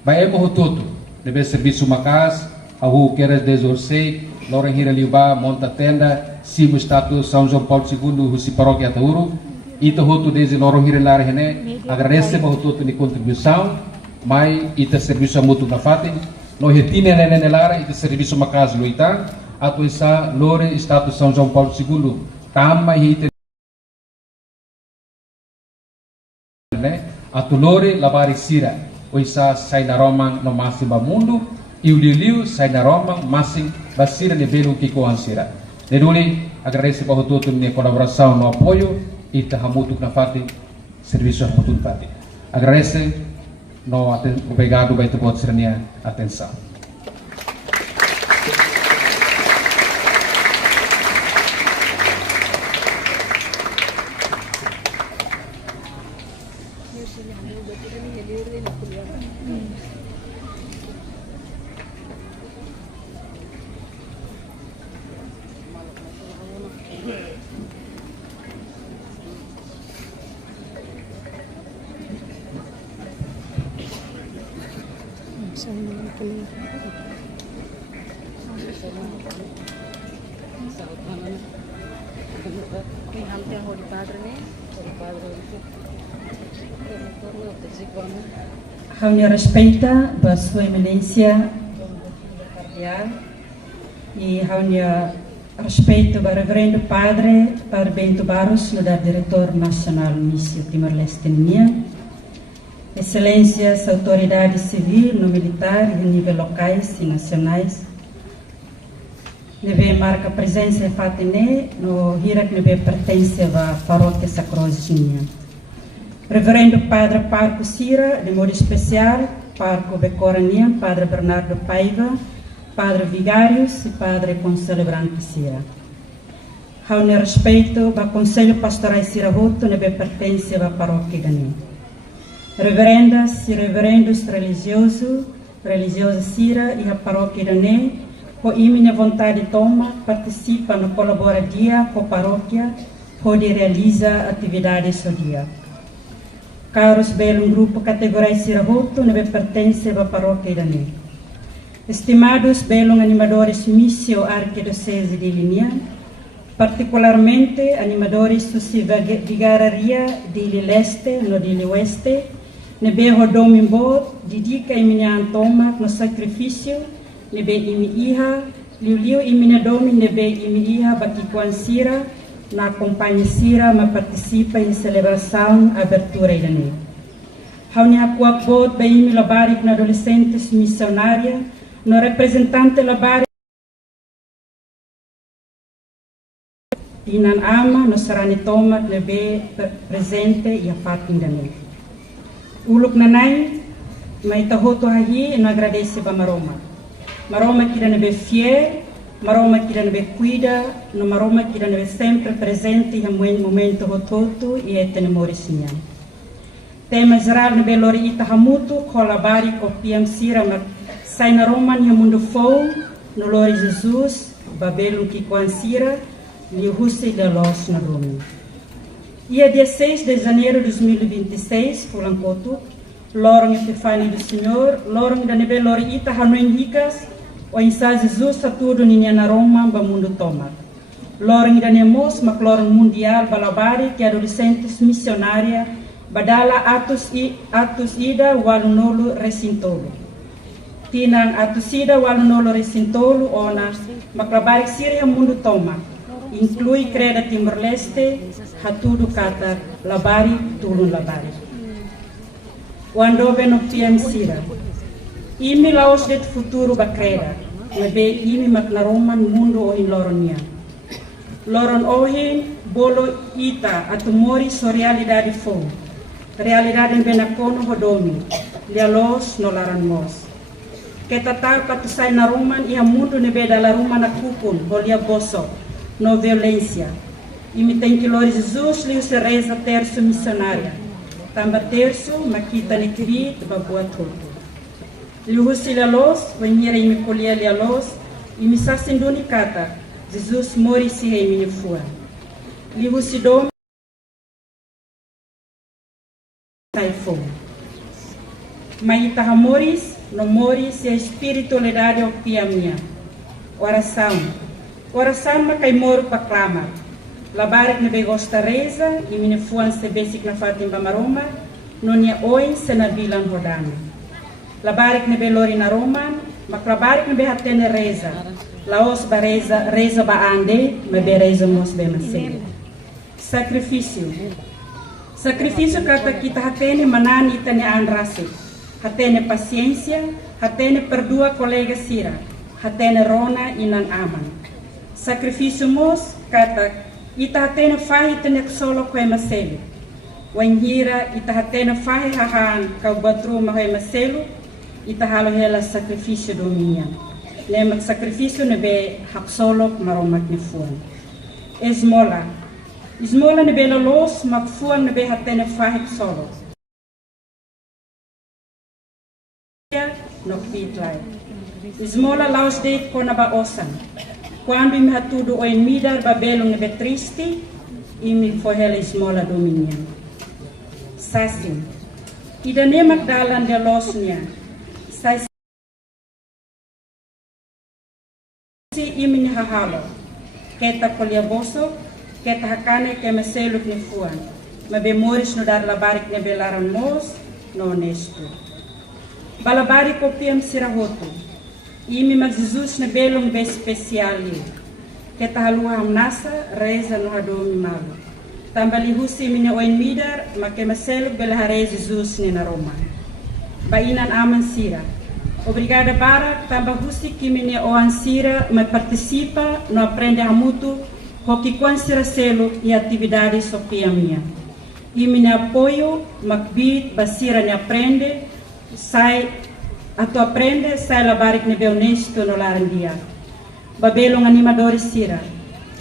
para o todo, deve serviço macas, a rua Queras Desorsei, Loren Hira Liuba, Monta Tenda, Simo Estado São João Paulo II, Russi Paróquia Tauro, e todo desde Loren Hira Larene, agradece para o todo de contribuição, mas ita serviço mútuo na fate, no retine nene lara ita serviço macas luita, atau isa lore Estado São João Paulo II tama hite ne atau lore labari sira o isa sai na romang no masing ba mundo e o liu sai na romang masing basira ne belo que com sira neduli agradece para todo ne colaboração no apoio e ta hamutuk na fate serviço hamutuk fate agradece no obrigado by tubot sirania atenção. Hanya respeita a sua eminência cardeal e hanya Respeito ao Reverendo Padre Bento Barros, no Diretor Nacional Missio Timor-Leste União, Excelências, autoridades civil, no militar e nível locais e nacionais, neve marca presença e fatine no hirak neve pertence à paróquia Sacrosinha. Reverendo Padre Parco Sira, de modo especial, Parco Becorania, Padre Bernardo Paiva, Padre Vigários e Padre Concelebrante Sira. Ao respeito ao Conselho Pastoral Sira Roto, neve pertence à paróquia Gani. Reverendas e reverendos religiosas Sira e a paróquia Gani, com minha vontade toma, participa no colabora dia com a paróquia, onde realiza atividades do dia. Caros belo grupo categoria Sira Roto, neve pertence à paróquia Gani. Estimados belos animadores missio arquidiocese de Linha, particularmente animadores da vigaria de leste no de oeste, nebe rodomimbo, dedica e minha antoma no sacrifício, nebe imi iha, liu e minha domi nebe imi iha bakikuan Sira, na companhia Sira, ma participa em celebração abertura irani. Haunia kuak bot be imi labarik na adolescentes missionária, no representante labarik Tinan ama no sarani tomat nebe presente e a fatin dani. Uluk nanai, mai tahoto hahi e agradece ba Maroma. Maroma que nebe fiel, Maroma que nebe cuida, no Maroma que nebe sempre presente e em momento rototo e etenemorisinha. Tema geral nebe lori ita hamutu kolabari kopiam Sira sai na Roma ni mundo fou, no lori Jesus, babelo que com Sira, e o Rússia de Los na Roma. Dia 16 de janeiro de 2026, Fulancoto, Lorong Epifani do Senhor, Lorong da Nebe Lori Ita Hanoen Ricas, o Insa Jesus a tudo ninha na Roma, ba mundo toma. Lorong da Nemos, Maclorong Mundial, Balabari, que adolescentes missionária, Badala Atos Ida, Walunolo Recintolo. Tinang Atos Ida, Walunolo Recintolo, ona, Maclabari Síria mundo toma. Inclui Creda Timor-Leste, Hatudo Qatar, Labari, Tulun Labari. Quando no PM Sira, imi laos det futuro ba Creda, lebe imi maknaroman mundo o in Loronia. Loron ohin, bolo ita, atumori so realidade fo. Realidade em benacono hodomi, lialos no laranmos. Ketatar patusay na roman iha mundo nebe dala roman na kupon, holia boso. No violência. E me tem que Lord Jesus lhe se reza terço missionária. Tamba terço, maquita ne querid, babua todo. Lhe husilha los, venhira e me colher a los, e me sacinduni cata. Jesus mori se rei me fua. Lhe husidom, sai fogo. Maita moris, no moris, e a espiritualidade o pia minha. Oração. Oração macai moro para clamar. Labarik nebe gosta reza e mine fuan se basic na fatim Maroma, nonia oi se na bilan rodana. Labarik nebe lori na Roma, mak labarik nebe hatene reza. Laos ba reza ba ande, mebe reza mos be masele. Sacrifício. Sacrifício kata kita hatene manani tane anrase. Hatene paciência, hatene perdoa colega Sira, hatene rona inan aman. Sacrifício mos kata ita hatena fahi tene solo koe maselu. Wanhira ita hatena fahi hahan kau batru mahoe maselu ita halo hela sacrifício do minha. Lemak sacrifício nebe hak solo maromak ni fuan. Esmola. Esmola nebe los mak fuan nebe hatena fahi solo. No fitlai. Esmola laos deit kona ba osan. Quando me hatudo o midar babelo nebe triste, e me foi ela esmola dominia. Sasim. Ida ne magdalan de losnia. Sai si imini hahalo. Keta kolia boso, keta hakane ke meselo ne fuan. Mabe moris no dar labarik nebe laran mos, no honesto. Balabari copiam Sira Roto. Imi mag Jesus na belong be especial. que tahalua hamnasa reza no hadomi malu. Tambali husi minha oin midar, make maselo belahare Jesus ni na Roma. Bainan aman sira. Obrigada para tamba husi que minha oan sira me participa no aprende a mutu hoki quan sira selo e atividade sopia minha. E minha apoio makbit basira ne aprende sai a tu aprende sai labarik ne honesto no larandia. Babelong animadores sira.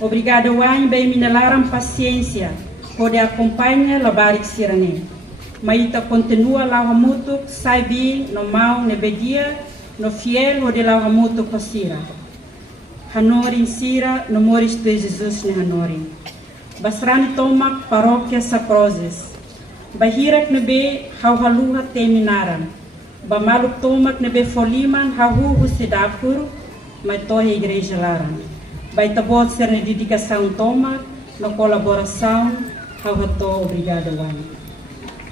Obrigada wang bem minha laram paciência pode acompanhar labarik sira ne. Maita continua lá mutu sai bi no mau ne bedia no fiel o de lá mutu cosira. Hanorin sira no moris de Jesus ne hanorin. Basrani tomak paróquia Saprozes. Bahirak ne be hauhaluha terminaram. Bamaluk tomak ne be foliman hauhu sedapur mas torre igreja laran. Baita bot ser ne dedicação tomak no colaboração hauhato obrigada wani.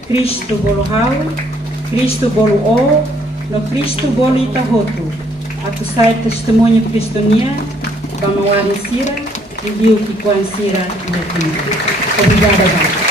Cristo bolo hau, Cristo bolo o, no Cristo bolo itahotu. Aku sai testemunho cristonia, bamawari sira, e viu que com sira e aqui. Obrigada, Gai.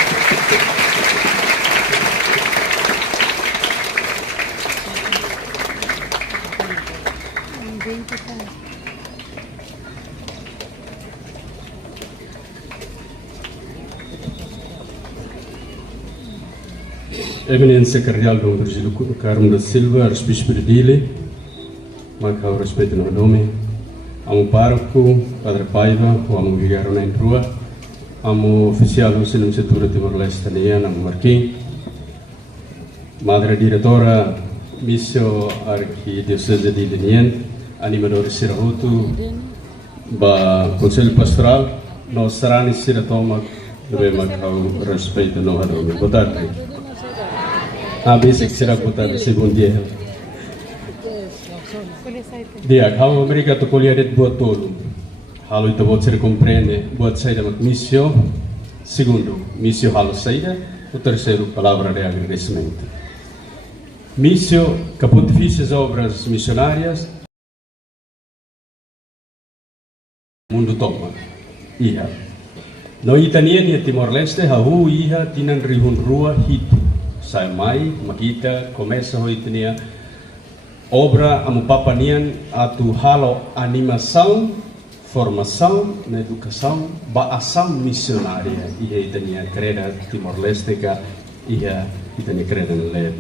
Eminência Cardeal Dom Virgílio Carmo da Silva, Arcebispo de Dili, marca o respeito no nome, amo pároco, Padre Paiva, o amo Vigário na Rua, amo oficial do Setor Timor-Leste, amo Marquinhos, Madre Diretora, Missio Arquidiocese de Linien, animador Sirahutu, Conselho Pastoral, nós será Siratoma, devemos marcar o respeito no nome. Boa tarde. Basic será botar segundo dia. Dia, how America to colher buat tolo. Halo itu buat ser compreende, buat saída mak missio. Segundo, missio halo saída. O terceiro, palavra de agradecimento. Missio, que pontifícias obras missionárias. Mundo toma. Iha. No Itania ni Timor-Leste, hahu iha tinan rihun rua hitu. Sai mai, makita, começa a itania obra amupapanian atu halo animação, formação na educação, ação missionária. Ia itania creda Timor-Leste ka ia itania creda na led.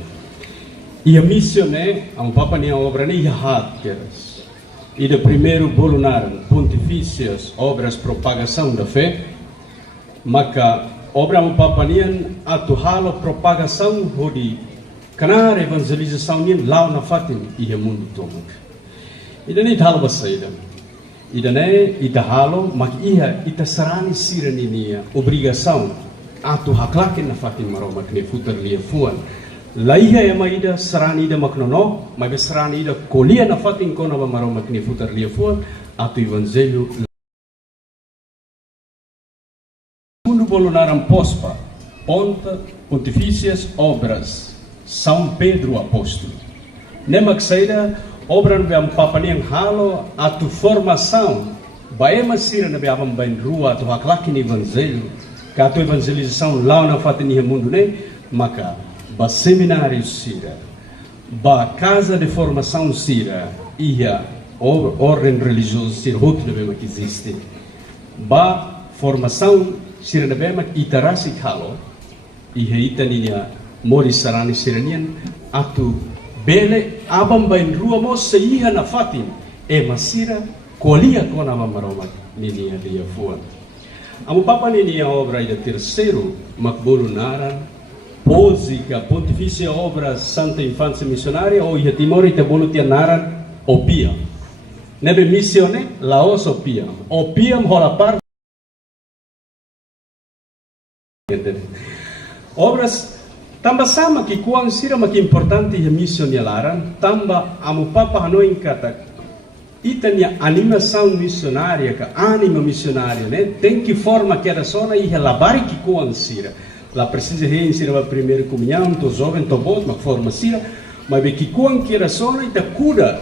Ia missione amupapanian obra ni ia hatkeras. Ida primeiro bolunaram pontifícias, obras propagação da fé, maka obra amupapanian atu halo propagação hodi kanar evangelização nian lau na fatin ia mundo tomak. Ida ne halo basaida. Ida ne ita halo mak ia ita sarani sirani nia obrigação atu haklakin na fatin maroma kne futar lia fuan. Laiha ya maida sarani ida maknono, mai sarani ida kolia na fatin kona ba maroma kne futar lia fuan atu evangelho Bolunaram pospa, ponta, pontifícias, obras, São Pedro Apóstolo. Nemak saída, obra no beam papaniang halo, a tu formação, baema sira na beam bain rua, tu haklaki ni evangelho, que a tu evangelização lá na fatini mundo ne, maka, ba seminário sira, ba casa de formação sira, ia ordem religiosa sira, outro beam que existe, ba formação sira bema itarasi halo ihe itaninya mori sarani siranian atu bele abam bain rua mo seiha na fatin e masira kolia kona mamaroma ninia dia fuan amu papa ninia obra ida terceiro makbolunaran posica pontifícia obra Santa Infância Missionária ou ia timori te bolutianaran opia nebe missione laos opiam hola par obras tamba sama que kuang sira mak importante ya missão laran tamba amu papa hanoin kata itania animação missionária ka anima missionária né tem que forma que era só e labari que kuang sira lá precisa reinsira a primeira comunhão to jovem to bot mak forma sira mas be que kuang que era só e ta cura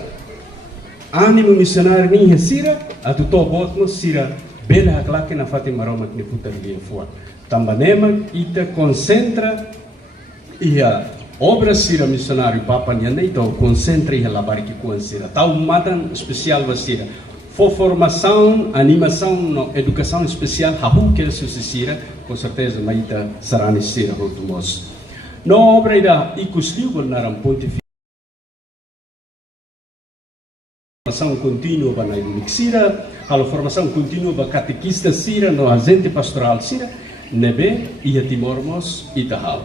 ânimo missionário nem sira, a tu tobot no sira, bela haklake na Fatima Roma que putar dia fora. Tambanema ita concentra ia obra sira missionário papa nianda então concentra ia labar que com sira. Tal matan especial vasira. For formação, animação, no, educação especial, hahu que se sira, com certeza maita sarani sira rotumos. No obra ida ikusliu bolnaram pontificação formação contínua para a sira, a formação contínua para catequista sira, no agente pastoral sira, nebe ia timormos itahal.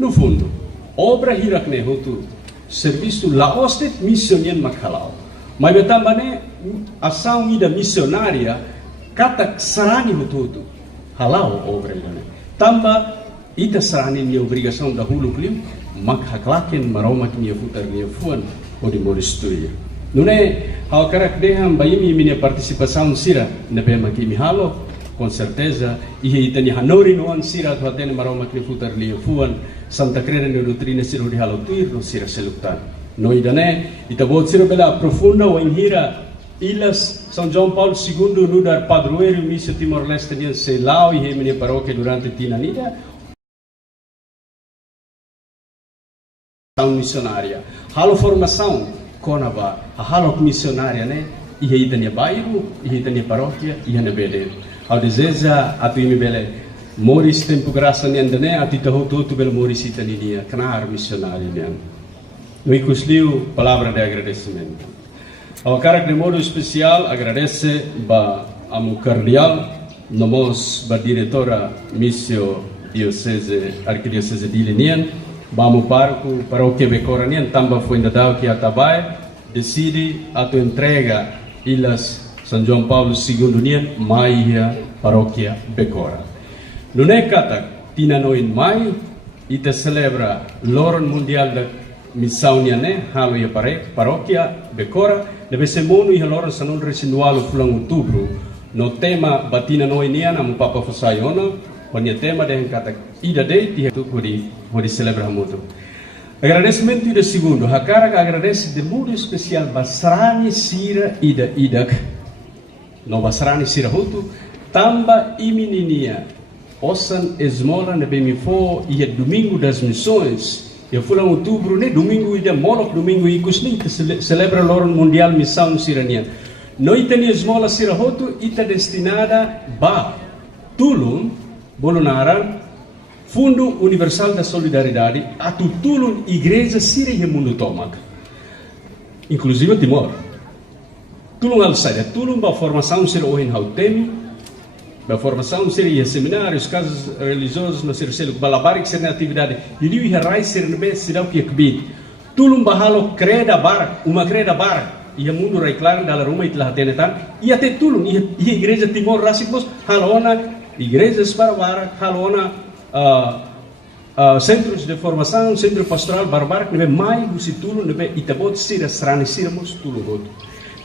No fundo, obra hirak ne hotu serviço laostet missionien makhalau. Mas também ação ida missionária kata sarani hotu halau obra ne. Tamba ita sarani minha obrigação da hulu klim makhaklaken maroma que minha futar minha fuan ou de moristuia. Não é ao caráter de minha participação sira na bema que me halo com certeza e itani hanori no an sira tu atene maroma que futar li fuan Santa Cruz na doutrina sira de halo tuir no sira selutan no idane itabot sira bela profunda o inhira ilas São João Paulo II no dar padroeiro missio Timor Leste nian selau e minha paróquia durante tinanida missionária halo formação konava a halok missionária né e aí tania bairro e aí tania paróquia e na bele ao deseja a tu me bele moris tempo graça nenda né a tita hoto tu bele moris itania canar missionária né no icusliu palavra de agradecimento ao cara de modo especial agradece ba amo cardeal nomos ba diretora missio diocese arquidiocese de Linian Vamos para o paróquia Becoranian, tamba foi ainda dado que Atabai decide a tua entrega ilas São João Paulo II Nian, Maia paróquia Becora. No é kata tina no in mai ita celebra l'Oron Mundial da Missão Niané, halo ia paróquia Becora, deve ser mono e l'Oron sanon residual fulang outubro. No tema batina no inian am papa fosaiona Quando tema de kata ida de ti tu pode celebrar muito. Agradecimento ida segundo, a cara agradece de modo especial basrani sira ida idak. No basrani sira hutu tamba imininia. Osan esmola ne bemifo e domingo das missões. E foi em outubro, né? Domingo ida molok domingo ikus ni celebra l'Oron Mundial Missão Siranian. No itani esmola sira hutu ita destinada ba tulun Bolonaran, Fundo Universal da Solidariedade, a tutulun igreja sira e mundo tomac. Inclusive Timor. Tulun al-saida, tulun ba formação sira ohin hautemi, ba formação sira e seminários, casos religiosos, no sira selo balabarik sira atividade, e liu e rai sira nebe sira que akbit. Tulun ba halo creda bar, uma creda bar, e o mundo rai claro da ruma itlah tenetan, e até tulun e igreja Timor rasicos halona igrejas para halona centros de formação, centro pastoral barbar que nebe mai busitulo nebe itabot sira srani siramos tulo goto.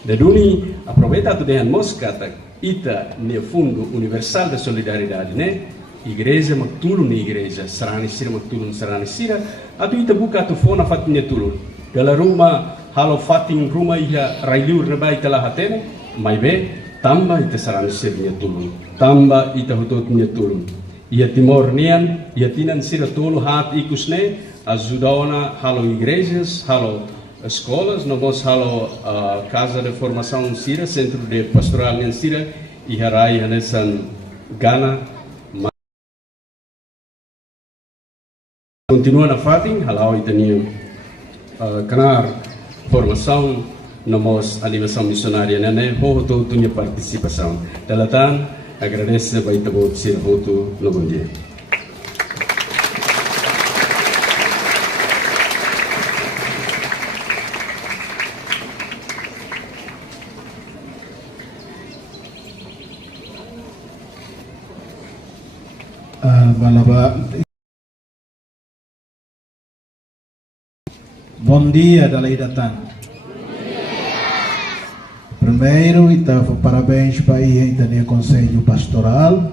Daduni aproveita tu dehan moscata ita ne Fundo Universal da Solidariedade né igreja maktulo ne igreja srani sira maktulo srani sira atu ita buka tu fona fatinha tulo dala ruma halo fatin ruma ia railiur neba itala hatene mai be tamba ita sarani sirnya tulun tamba ita hutotnya tulun ia Timor nian ia tinan sira tolo hat ikusne ajudaona halo igrejas halo escolas nomos halo casa de formação sira centro de pastoral nian sira e harai hanesan Gana continua na fatin halau itania canar formação nomos animação missionária né hoto tunha participação telatan agradece baita bot sir hoto no bom dia Bom dia, Dalai Datan. Primeiro, então, parabéns para o Conselho Pastoral.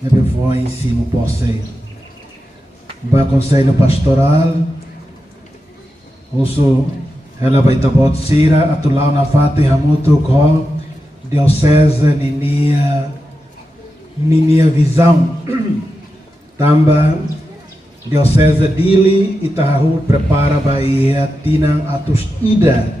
Depois foi em cima para o Conselho Pastoral. Uso ela vai tabot sira atulau na fati hamutu ko diocese ninia visão tamba diocese dili itahahut prepara bahia tinang atus ida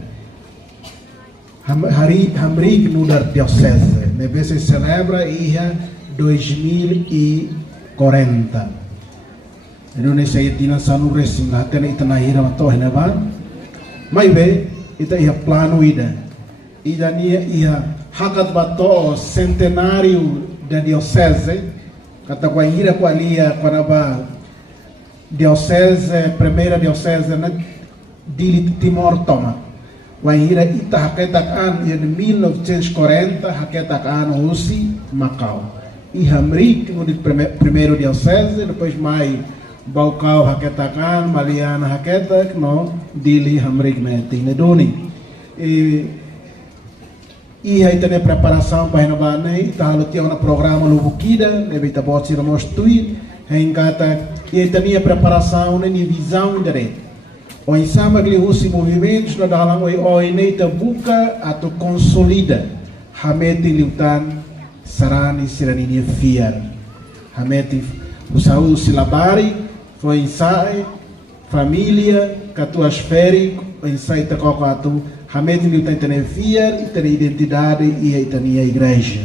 hamrig nudar diocese nebe se celebra ia 2040 Indonesia itina sanu racing hatena itana hira matoh neba mai be ita ia plano ida nia ia hakat bato centenário da diocese kata kwa hira kwa lia kwa ba diocese primeira diocese na dili Timor Toma wa hira ita haketak in 1940 haketak Husi Macau e Hamrik no primeiro diocese depois mais Baucau haketak Mariana haketak no dili Hamrik na doni e aí tem preparação para renovar né tá lo tinha um programa lubukida deve estar bom se mostui engata e tem a preparação né visão direito o insama que os movimentos na dalam o ineta buka atau consolida hameti liutan sarani sirani fiar hameti usau silabari foi insai família catuasférico insai ta kokatu hameti liutan tene fiar e ter identidade e a igreja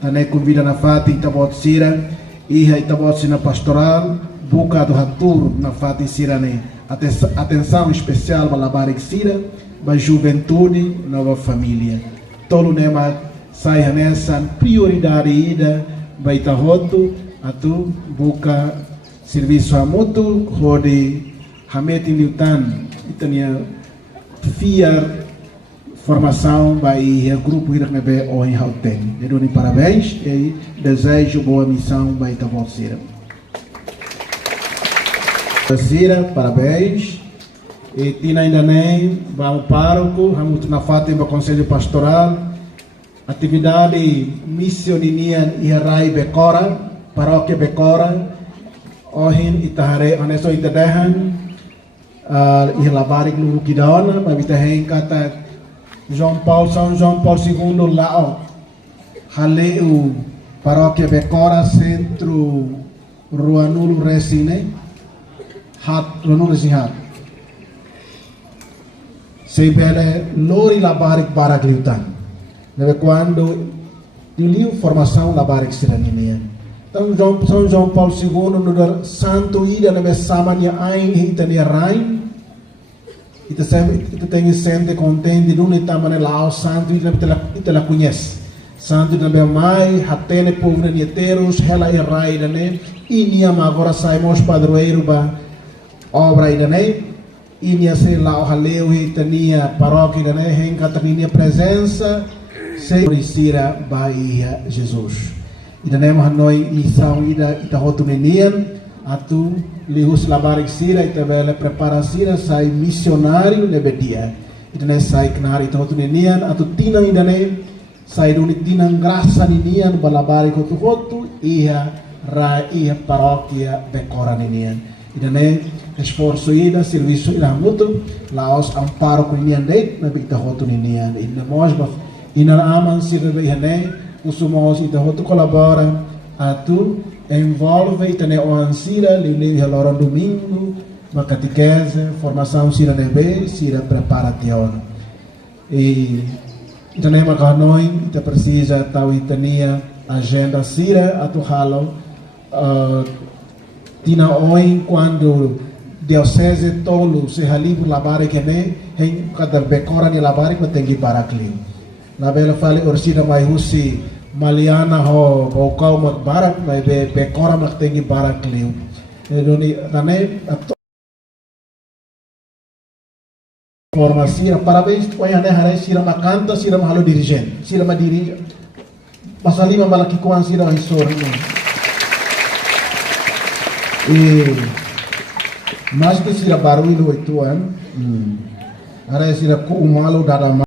tane convida na fati tabot sira e tabot sina pastoral buka do hatur na fati sirane atenção especial para labarik sira para juventude nova família tolo nema sai nessa prioridade ida baita roto atu buka serviço a moto rode hameti liutan itania fiar formação vai grupo Iraknebe ou em Hauten. Eu dou parabéns e desejo boa missão para Itavocira. Parabéns. E tina ainda nem vamos pároco, vamos na fatem para conselho pastoral, atividade missioninha e Rai Becora, paróquia Becora, Ohin Itahare, Aneso Itadehan, e Labarik Lukidona, mas Itahen kata São João Paulo II Lao Haleu Paróquia Becora Centro Ruanulo Resine Ruanulo Resine Sebele Lori Labarik Barak Liutan Deve quando Liu formação Labarik Siraninia Então São João Paulo II no Santo Ida Neve Samania Ain Hitania Rain Ita tem sente contente não está manela santo ita la conhece santo também mais hatene povo nieteiros ela é raida né e nia agora saímos padroeiro ba obra ida né e nia se lá o haleu ita nia paróquia né henca também presença se risira ba ia Jesus ida né hanoi missão ida roto menian atu lihus labarik sira ita vela prepara sira sai missionário lebedia ita ne sai knar ita hotu nenian atu tinang ida ne sai duni tinang graça nenian balabarik hotu ia ra ia paróquia Becora nenian ita ne esforço ida serviço ida mutu laos amparo nenian deit na ita hotu nenian ina mosba ina aman sira ne usumos ita hotu colabora atu envolve itane o ansira lili halora domingo uma catequese formação sira nebe sira preparação e itane makanoi ita precisa tau itania agenda sira atu halo tina oi quando diocese tolo se halibu labare kene hen kadar Becora ni labare ko tengi barakli la bela fale orsida mai husi Maliana ho bokau mat barak mai Becora mak tengi barak liu. Doni tane formasi parabéns poia ne harai sira makanta sira mahalo dirigente sira ma dirige pasali ma balaki kuan sira hisor e mas que sira baru itu harai sira ku umalo dada